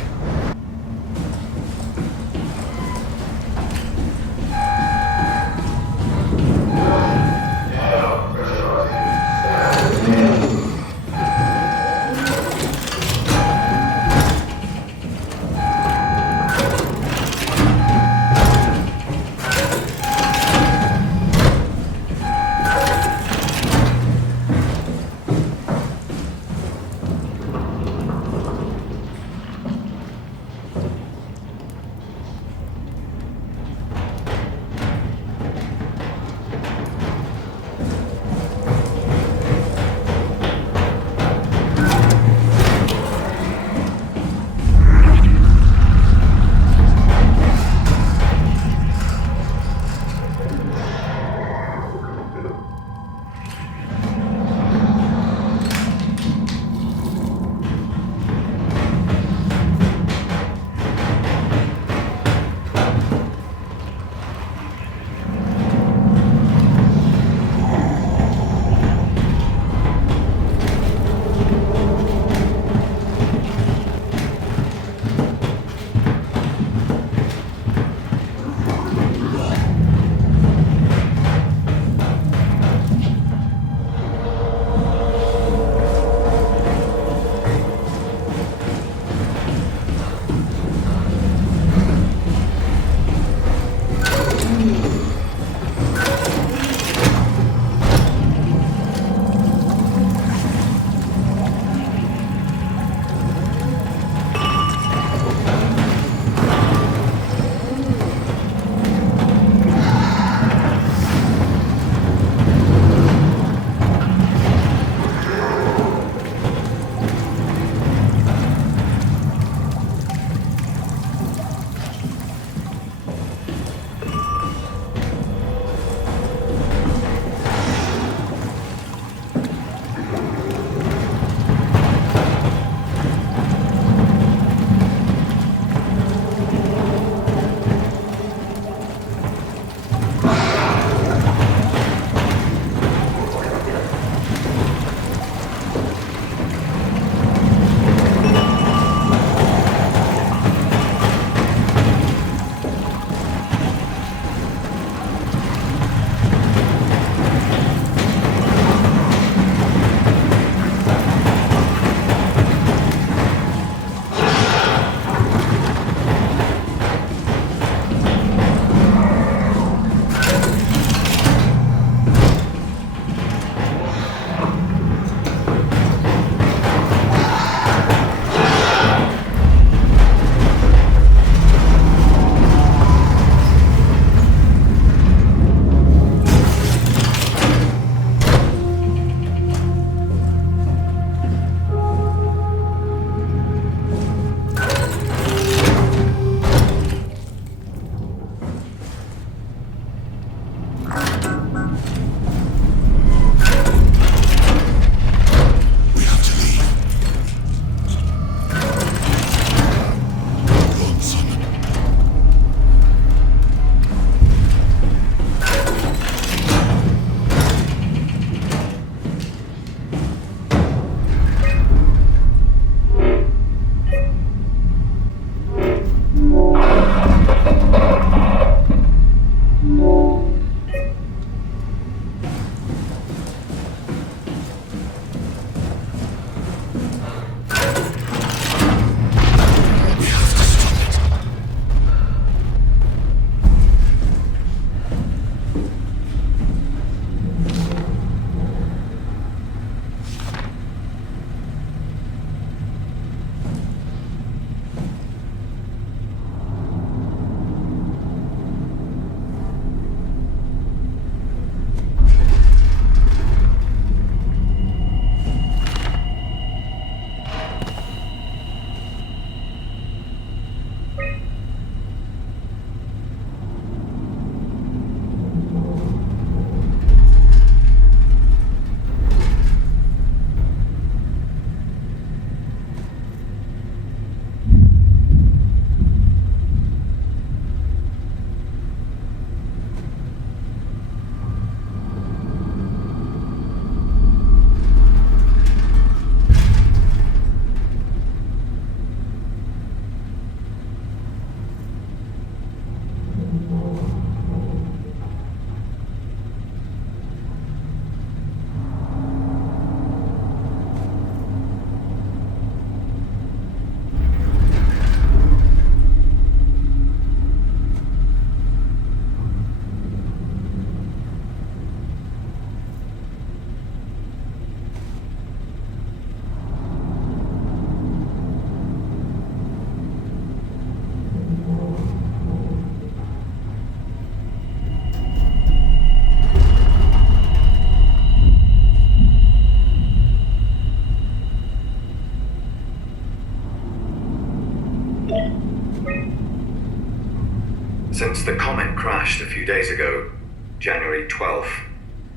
Since the comet crashed a few days ago, January 12th,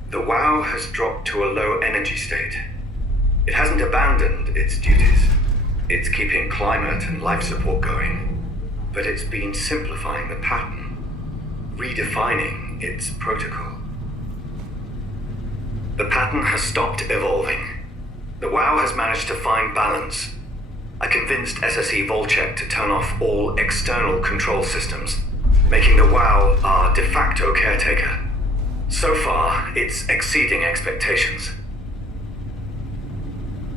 the WOW has dropped to a low energy state. It hasn't abandoned its duties. It's keeping climate and life support going, but it's been simplifying the pattern, redefining its protocol. The pattern has stopped evolving. The WOW has managed to find balance. I convinced SSE Volcheck to turn off all external control systems, making the WOW our de facto caretaker. So far, it's exceeding expectations.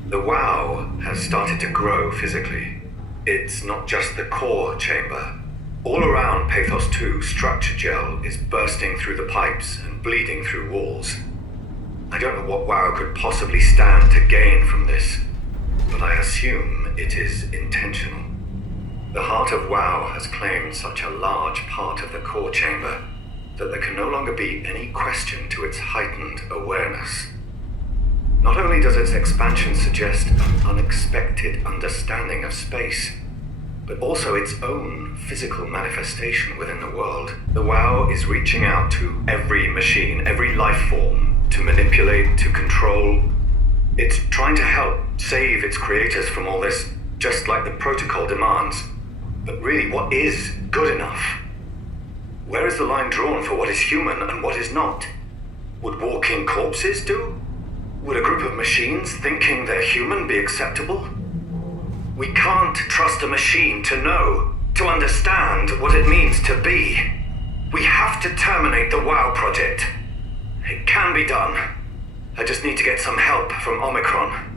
The WOW has started to grow physically. It's not just the core chamber. All around Pathos 2, structure gel is bursting through the pipes and bleeding through walls. I don't know what WOW could possibly stand to gain from this, but I assume it is intentional. The heart of WOW has claimed such a large part of the core chamber that there can no longer be any question to its heightened awareness. Not only does its expansion suggest an unexpected understanding of space, but also its own physical manifestation within the world. The WOW is reaching out to every machine, every life form, to manipulate, to control. It's trying to help save its creators from all this, just like the protocol demands. But really, what is good enough? Where is the line drawn for what is human and what is not? Would walking corpses do? Would a group of machines thinking they're human be acceptable? We can't trust a machine to know, to understand what it means to be. We have to terminate the WOW project. It can be done. I just need to get some help from Omicron.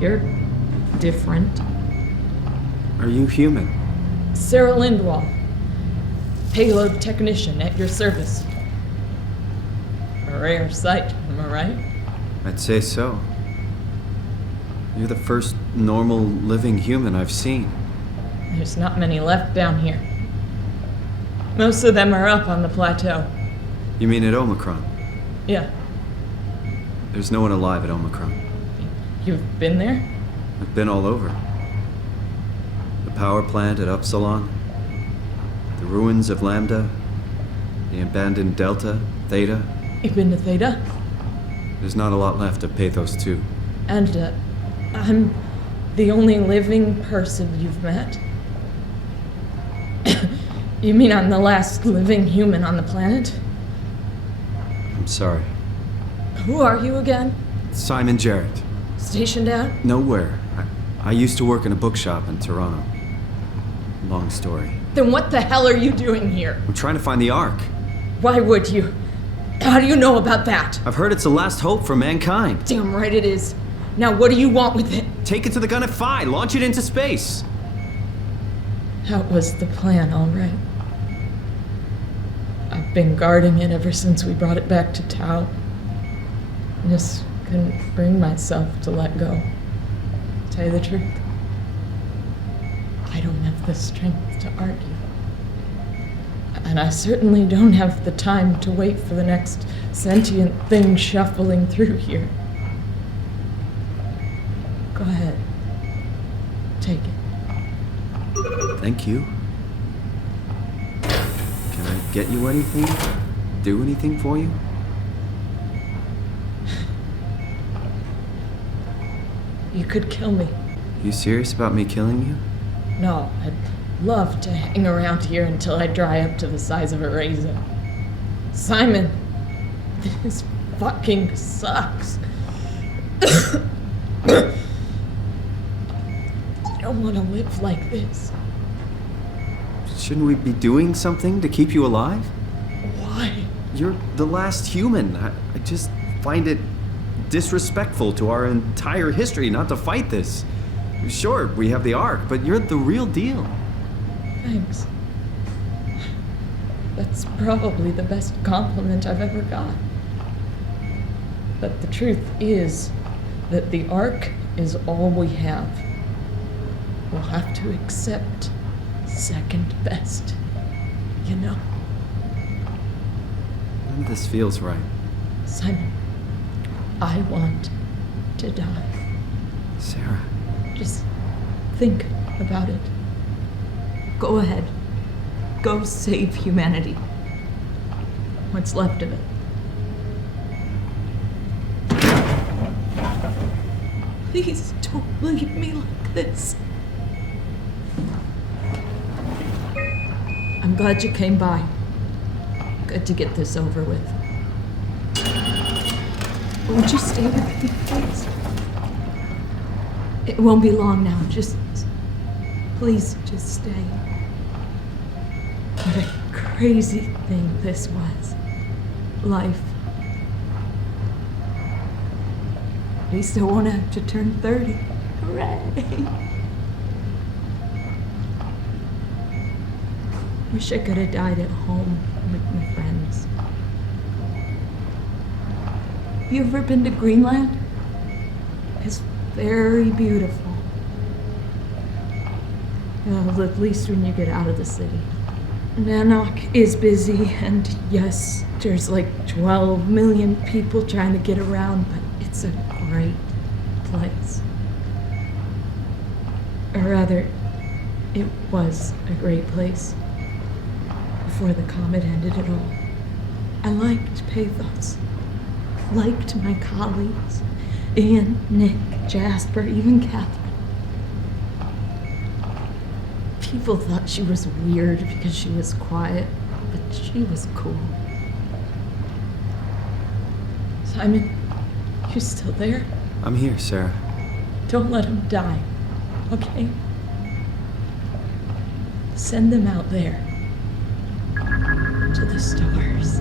You're different. Are you human? Sarah Lindwall, payload technician at your service. A rare sight, am I right? I'd say so. You're the first normal living human I've seen. There's not many left down here. Most of them are up on the plateau. You mean at Omicron? Yeah. There's no one alive at Omicron. You've been there? I've been all over. The power plant at Upsilon, the ruins of Lambda, the abandoned Delta, Theta. You've been to Theta? There's not a lot left of Pathos 2. And, I'm the only living person you've met? You mean I'm the last living human on the planet? I'm sorry. Who are you again? Simon Jarrett. Stationed out? Nowhere. I used to work in a bookshop in Toronto. Long story. Then what the hell are you doing here? I'm trying to find the Ark. Why would you? How do you know about that? I've heard it's the last hope for mankind. Damn right it is. Now what do you want with it? Take it to the Gun at Phi. Launch it into space. That was the plan, all right. I've been guarding it ever since we brought it back to Tau. I just couldn't bring myself to let go. To tell you the truth, I don't have the strength to argue. And I certainly don't have the time to wait for the next sentient thing shuffling through here. Go ahead. Take it. Thank you. Can I get you anything? Do anything for you? You could kill me. You serious about me killing you? No, I'd love to hang around here until I dry up to the size of a raisin. Simon, this fucking sucks. I don't want to live like this. Shouldn't we be doing something to keep you alive? Why? You're the last human. I just find it disrespectful to our entire history not to fight this. Sure, we have the Ark, but you're the real deal. Thanks. That's probably the best compliment I've ever got. But the truth is that the Ark is all we have. We'll have to accept second best, you know? None of this feels right. Simon, I want to die. Sarah. Just think about it. Go ahead. Go save humanity. What's left of it. Please don't leave me like this. I'm glad you came by. Good to get this over with. Would you stay with me, please? It won't be long now. Please, just stay. What a crazy thing this was. Life. At least I won't have to turn 30. Hooray! Wish I could have died at home with my friends. Have you ever been to Greenland? It's very beautiful. Well, at least when you get out of the city. Nanook is busy, and yes, there's like 12 million people trying to get around, but it's a great place. Or rather, it was a great place before the comet ended it all. I liked Pathos, liked my colleagues, Ian, Nick, Jasper, even Catherine. People thought she was weird because she was quiet, but she was cool. Simon, you still there? I'm here, Sarah. Don't let him die, okay? Send them out there. To the stars.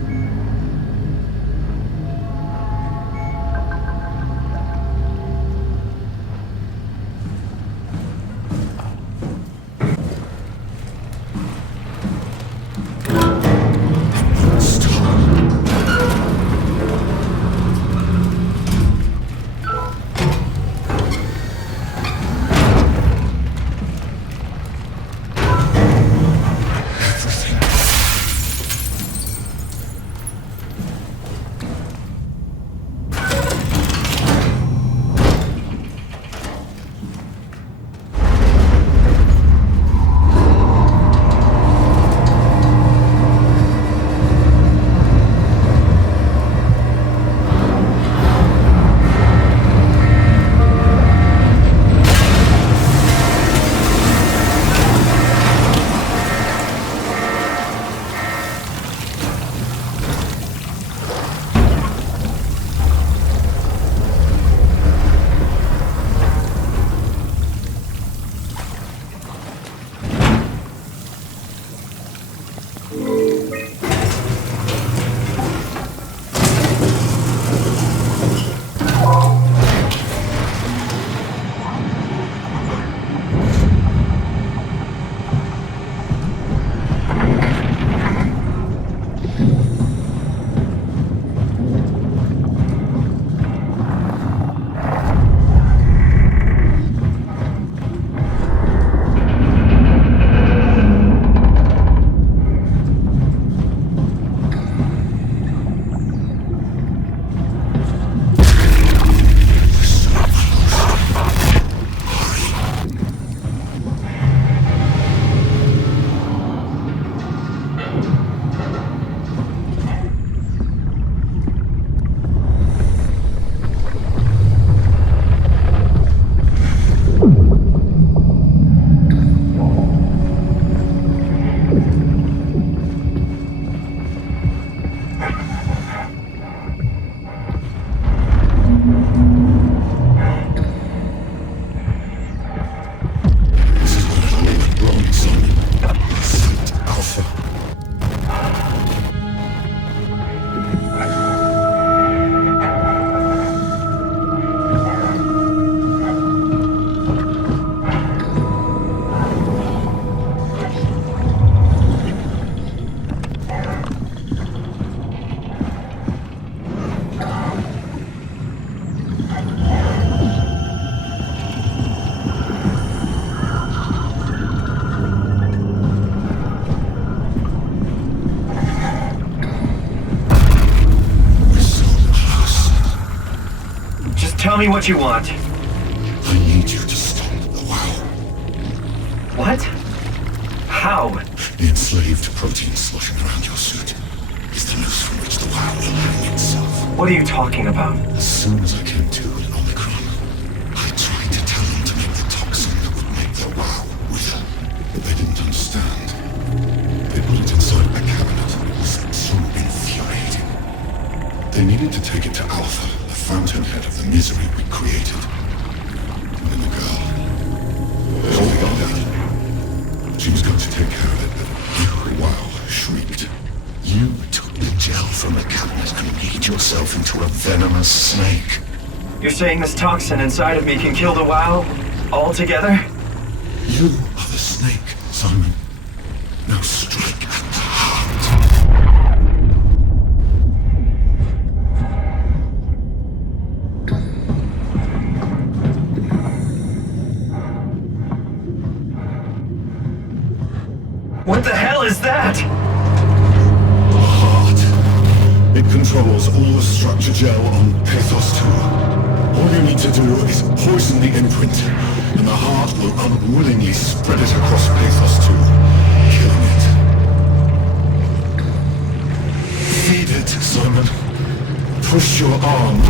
Tell me what you want. I need you to stop the WoW. What? How? The enslaved protein sloshing around your suit is the noose from which the WoW will hang itself. What are you talking about? As soon as I came to in Omicron, I tried to tell them to make the toxin that would make the WoW wither, but they didn't understand. They put it inside a cabinet. It was so infuriating. They needed to take it to Alpha, the fountainhead of the misery we created. And then the girl. She was going to take care of it, but you, wow, shrieked. You took the gel from the cabinet and made yourself into a venomous snake. You're saying this toxin inside of me can kill the WoW altogether? You are the snake, Simon. Now strike at the heart. What the hell is that? The heart. It controls all the structure gel on Pathos 2. All you need to do is poison the imprint, and the heart will unwillingly spread it across Pathos 2, killing it. Feed it, Simon. Push your arm.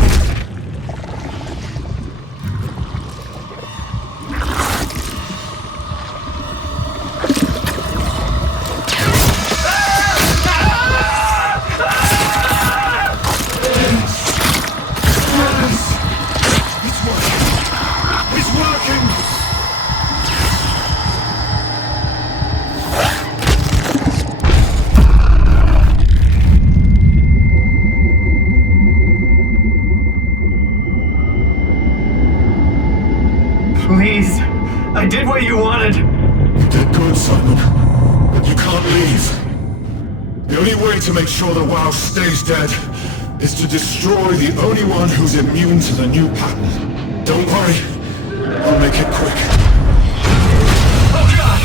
Please, I did what you wanted. You did good, Simon. But you can't leave. The only way to make sure the WoW stays dead is to destroy the only one who's immune to the new pattern. Don't worry. I'll make it quick. Oh, God!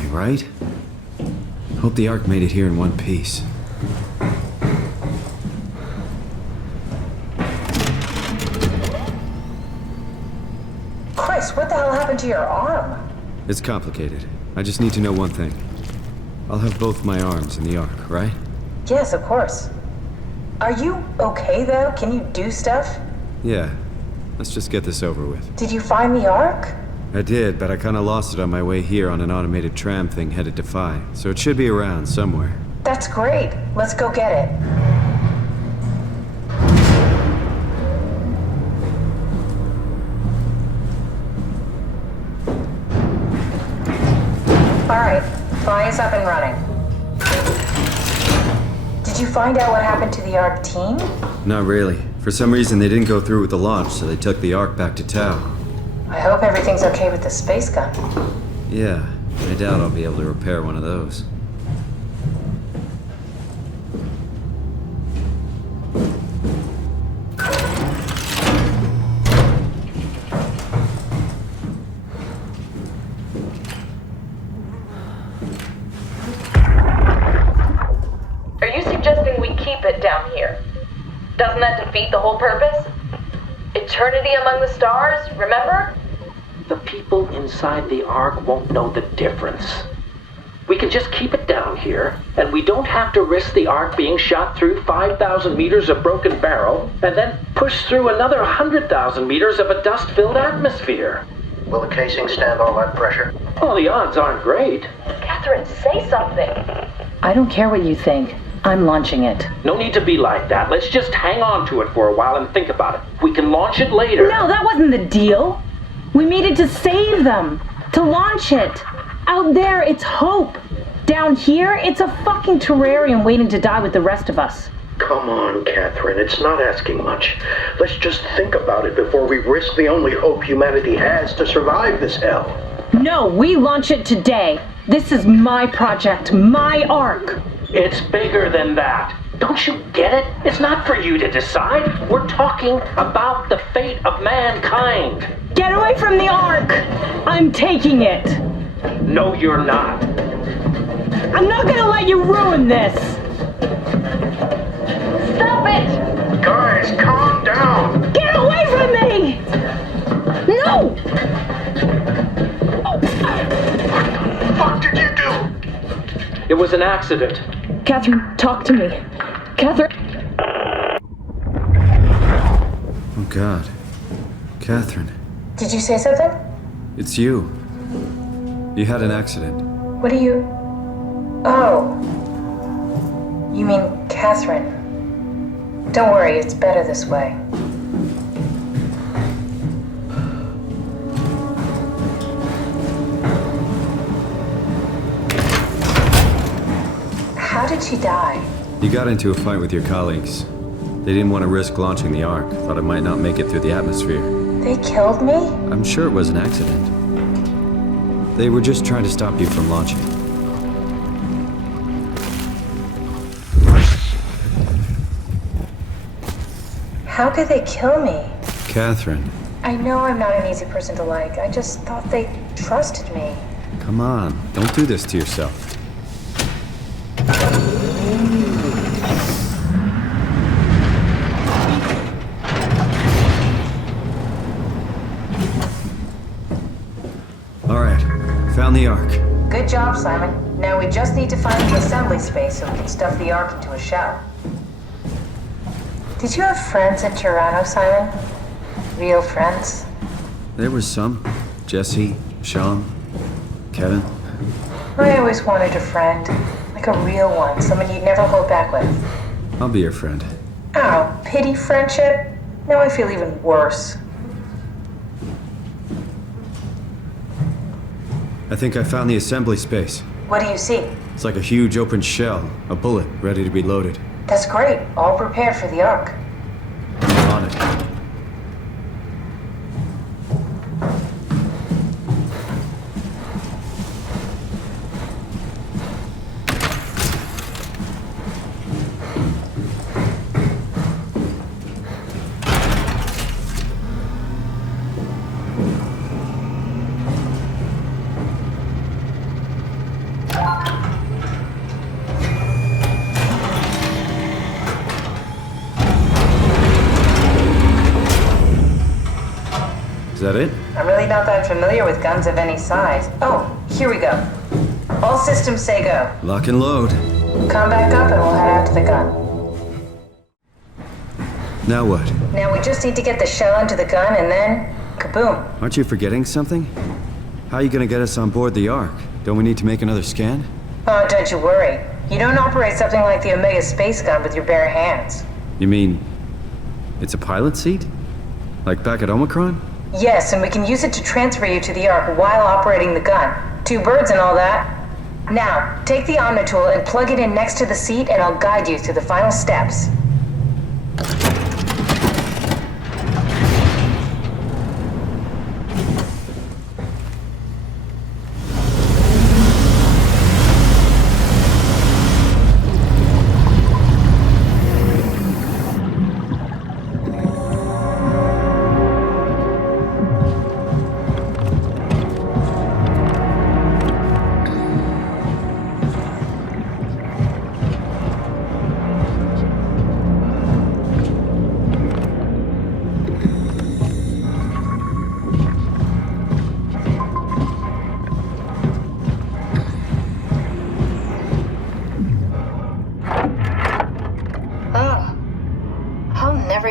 die, right? Hope the Ark made it here in one piece. Chris, what the hell happened to your arm? It's complicated. I just need to know one thing. I'll have both my arms in the Ark, right? Yes, of course. Are you okay, though? Can you do stuff? Yeah. Let's just get this over with. Did you find the Ark? I did, but I kinda lost it on my way here on an automated tram thing headed to Phi, so it should be around somewhere. That's great. Let's go get it. Alright, Phi is up and running. Did you find out what happened to the Ark team? Not really. For some reason they didn't go through with the launch, so they took the Ark back to Tau. I hope everything's okay with the space gun. Yeah, I doubt I'll be able to repair one of those. Are you suggesting we keep it down here? Doesn't that defeat the whole purpose? Eternity among the stars, remember? The people inside the Ark won't know the difference. We can just keep it down here, and we don't have to risk the Ark being shot through 5,000 meters of broken barrel, and then push through another 100,000 meters of a dust-filled atmosphere. Will the casing stand all that pressure? Well, the odds aren't great. Catherine, say something. I don't care what you think. I'm launching it. No need to be like that. Let's just hang on to it for a while and think about it. We can launch it later. No, that wasn't the deal. We made it to save them. To launch it. Out there, it's hope. Down here, it's a fucking terrarium waiting to die with the rest of us. Come on, Catherine. It's not asking much. Let's just think about it before we risk the only hope humanity has to survive this hell. No, we launch it today. This is my project, my Ark. It's bigger than that. Don't you get it? It's not for you to decide. We're talking about the fate of mankind. Get away from the Ark! I'm taking it. No, you're not. I'm not gonna let you ruin this. Stop it! Guys, calm down. Get away from me! No! What the fuck did you do? It was an accident. Catherine, talk to me. Catherine. Oh God. Catherine. Did you say something? It's you. You had an accident. What are you... Oh. You mean Catherine. Don't worry, it's better this way. How did she die? You got into a fight with your colleagues. They didn't want to risk launching the Ark. Thought it might not make it through the atmosphere. They killed me? I'm sure it was an accident. They were just trying to stop you from launching. How could they kill me? Catherine. I know I'm not an easy person to like. I just thought they trusted me. Come on. Don't do this to yourself. Found the Ark. Good job, Simon. Now we just need to find the assembly space so we can stuff the Ark into a shell. Did you have friends in Toronto, Simon? Real friends? There was some. Jesse, Sean, Kevin. I always wanted a friend. Like a real one. Someone you'd never hold back with. I'll be your friend. Oh, pity friendship? Now I feel even worse. I think I found the assembly space. What do you see? It's like a huge open shell, a bullet ready to be loaded. That's great. All prepared for the Ark. On it. that it? I'm really not that familiar with guns of any size. Oh, here we go. All systems say go. Lock and load. Come back up and we'll head out to the gun. Now what? Now we just need to get the shell into the gun and then, kaboom. Aren't you forgetting something? How are you gonna get us on board the Ark? Don't we need to make another scan? Oh, don't you worry. You don't operate something like the Omega space gun with your bare hands. You mean, it's a pilot seat? Like back at Omicron? Yes, and we can use it to transfer you to the Ark while operating the gun. 2 birds and all that. Now, take the Omnitool and plug it in next to the seat and I'll guide you through the final steps.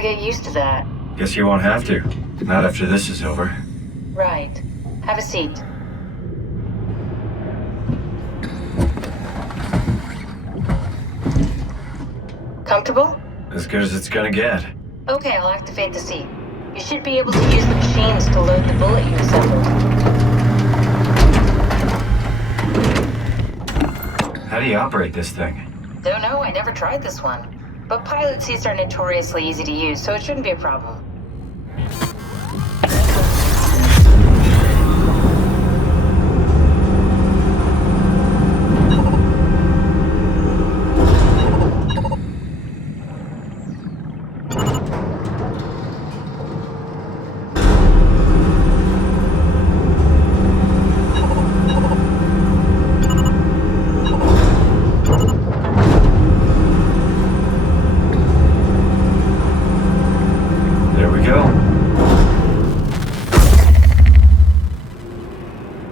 Get used to that. Guess you won't have to. Not after this is over. Right. Have a seat. Comfortable? As good as it's gonna get. Okay, I'll activate the seat. You should be able to use the machines to load the bullet you assembled. How do you operate this thing? Don't know, I never tried this one. But pilot seats are notoriously easy to use, so it shouldn't be a problem.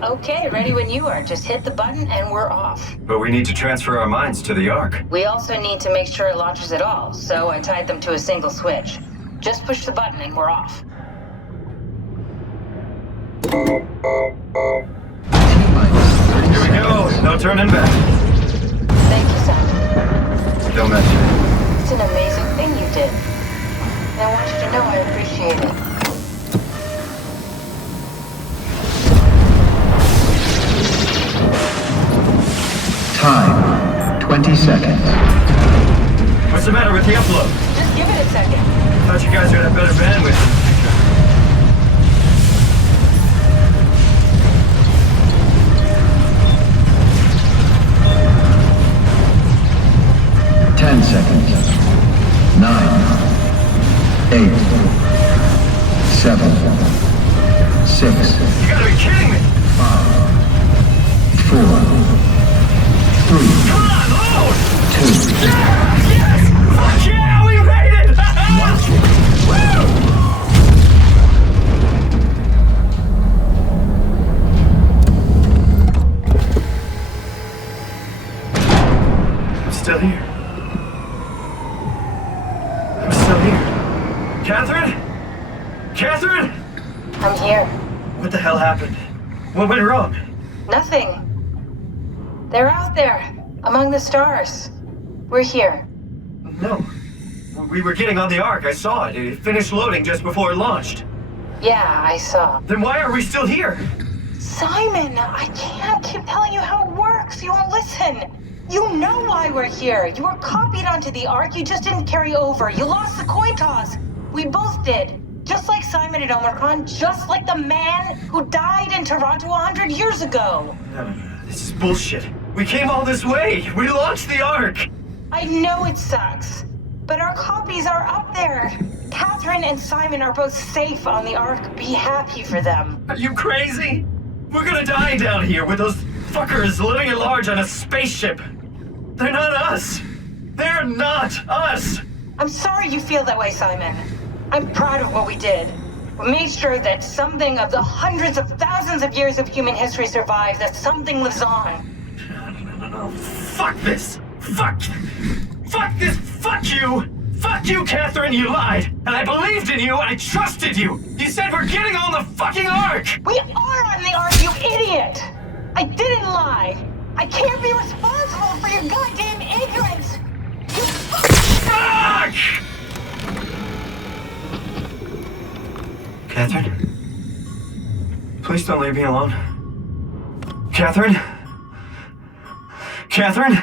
Okay, ready when you are. Just hit the button and we're off. But we need to transfer our minds to the Ark. We also need to make sure it launches at all, so I tied them to a single switch. Just push the button and we're off. Here we go. No turning back. Thank you, Simon. Don't mention it. It's an amazing thing you did. And I want you to know I appreciate it. Time, 20 seconds. What's the matter with the upload? Just give it a second. Thought you guys would have better bandwidth. 10 seconds. 9, 8, 7, 6. You gotta be kidding me! 5, 4, 3, Come on, load! 2. Yes! Fuck yeah, we made it! Woo! I'm still here. I'm still here. Catherine? Catherine? I'm here. What the hell happened? What went wrong? Nothing. They're out there, among the stars. We're here. No. We were getting on the Ark. I saw it. It finished loading just before it launched. Yeah, I saw. Then why are we still here? Simon, I can't keep telling you how it works. You won't listen. You know why we're here. You were copied onto the Ark. You just didn't carry over. You lost the coin toss. We both did. Just like Simon at Omicron, just like the man who died in Toronto 100 years ago. No. This is bullshit. We came all this way. We launched the Ark. I know it sucks, but our copies are up there. Catherine and Simon are both safe on the Ark. Be happy for them. Are you crazy? We're gonna die down here with those fuckers living at large on a spaceship. They're not us. They're not us. I'm sorry you feel that way, Simon. I'm proud of what we did. We made sure that something of the hundreds of thousands of years of human history survives, that something lives on. No, fuck this! Fuck this! Fuck you! Fuck you, Catherine, you lied! And I believed in you, I trusted you! You said we're getting on the fucking Ark! We are on the Ark, you idiot! I didn't lie! I can't be responsible for your goddamn ignorance! You fuck! Catherine? Please don't leave me alone. Catherine? Catherine?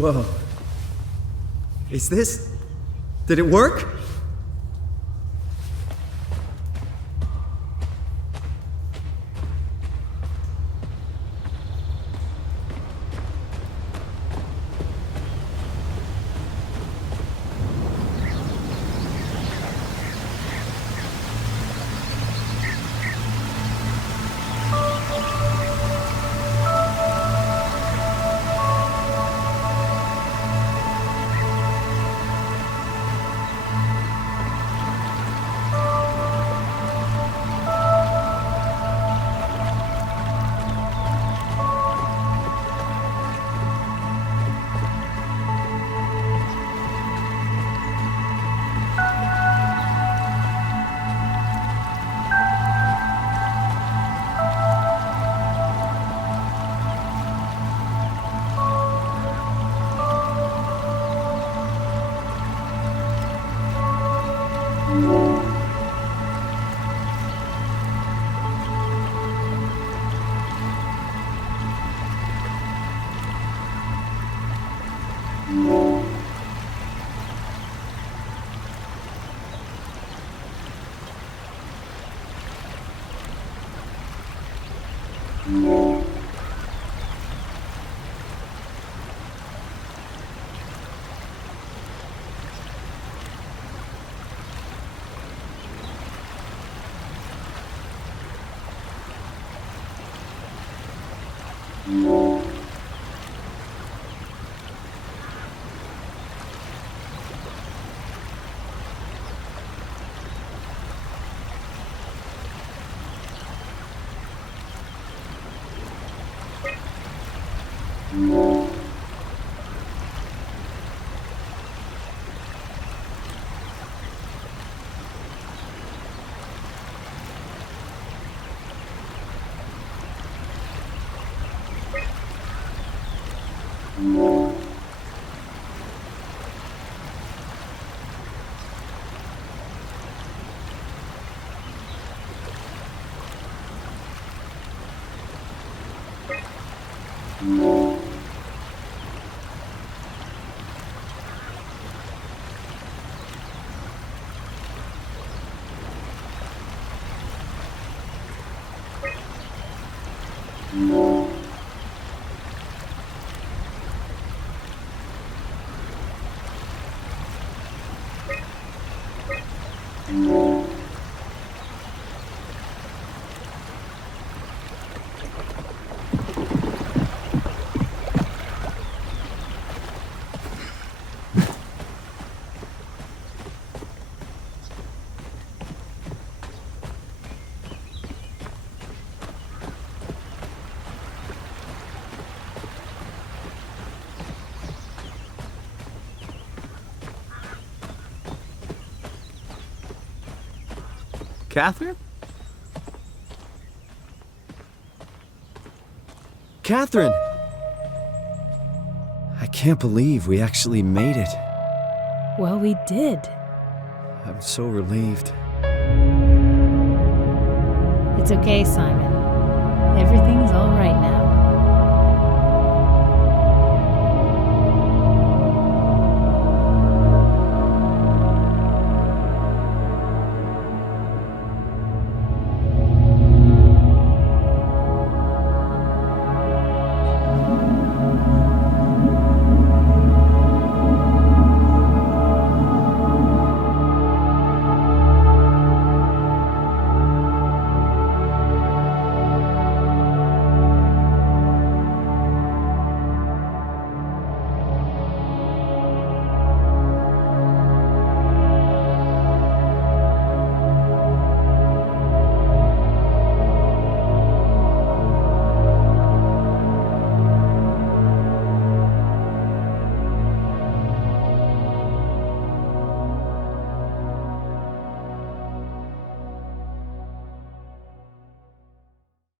Whoa. Is this... Did it work? Catherine? Catherine! I can't believe we actually made it. Well, we did. I'm so relieved. It's okay, Simon. Everything's all right now.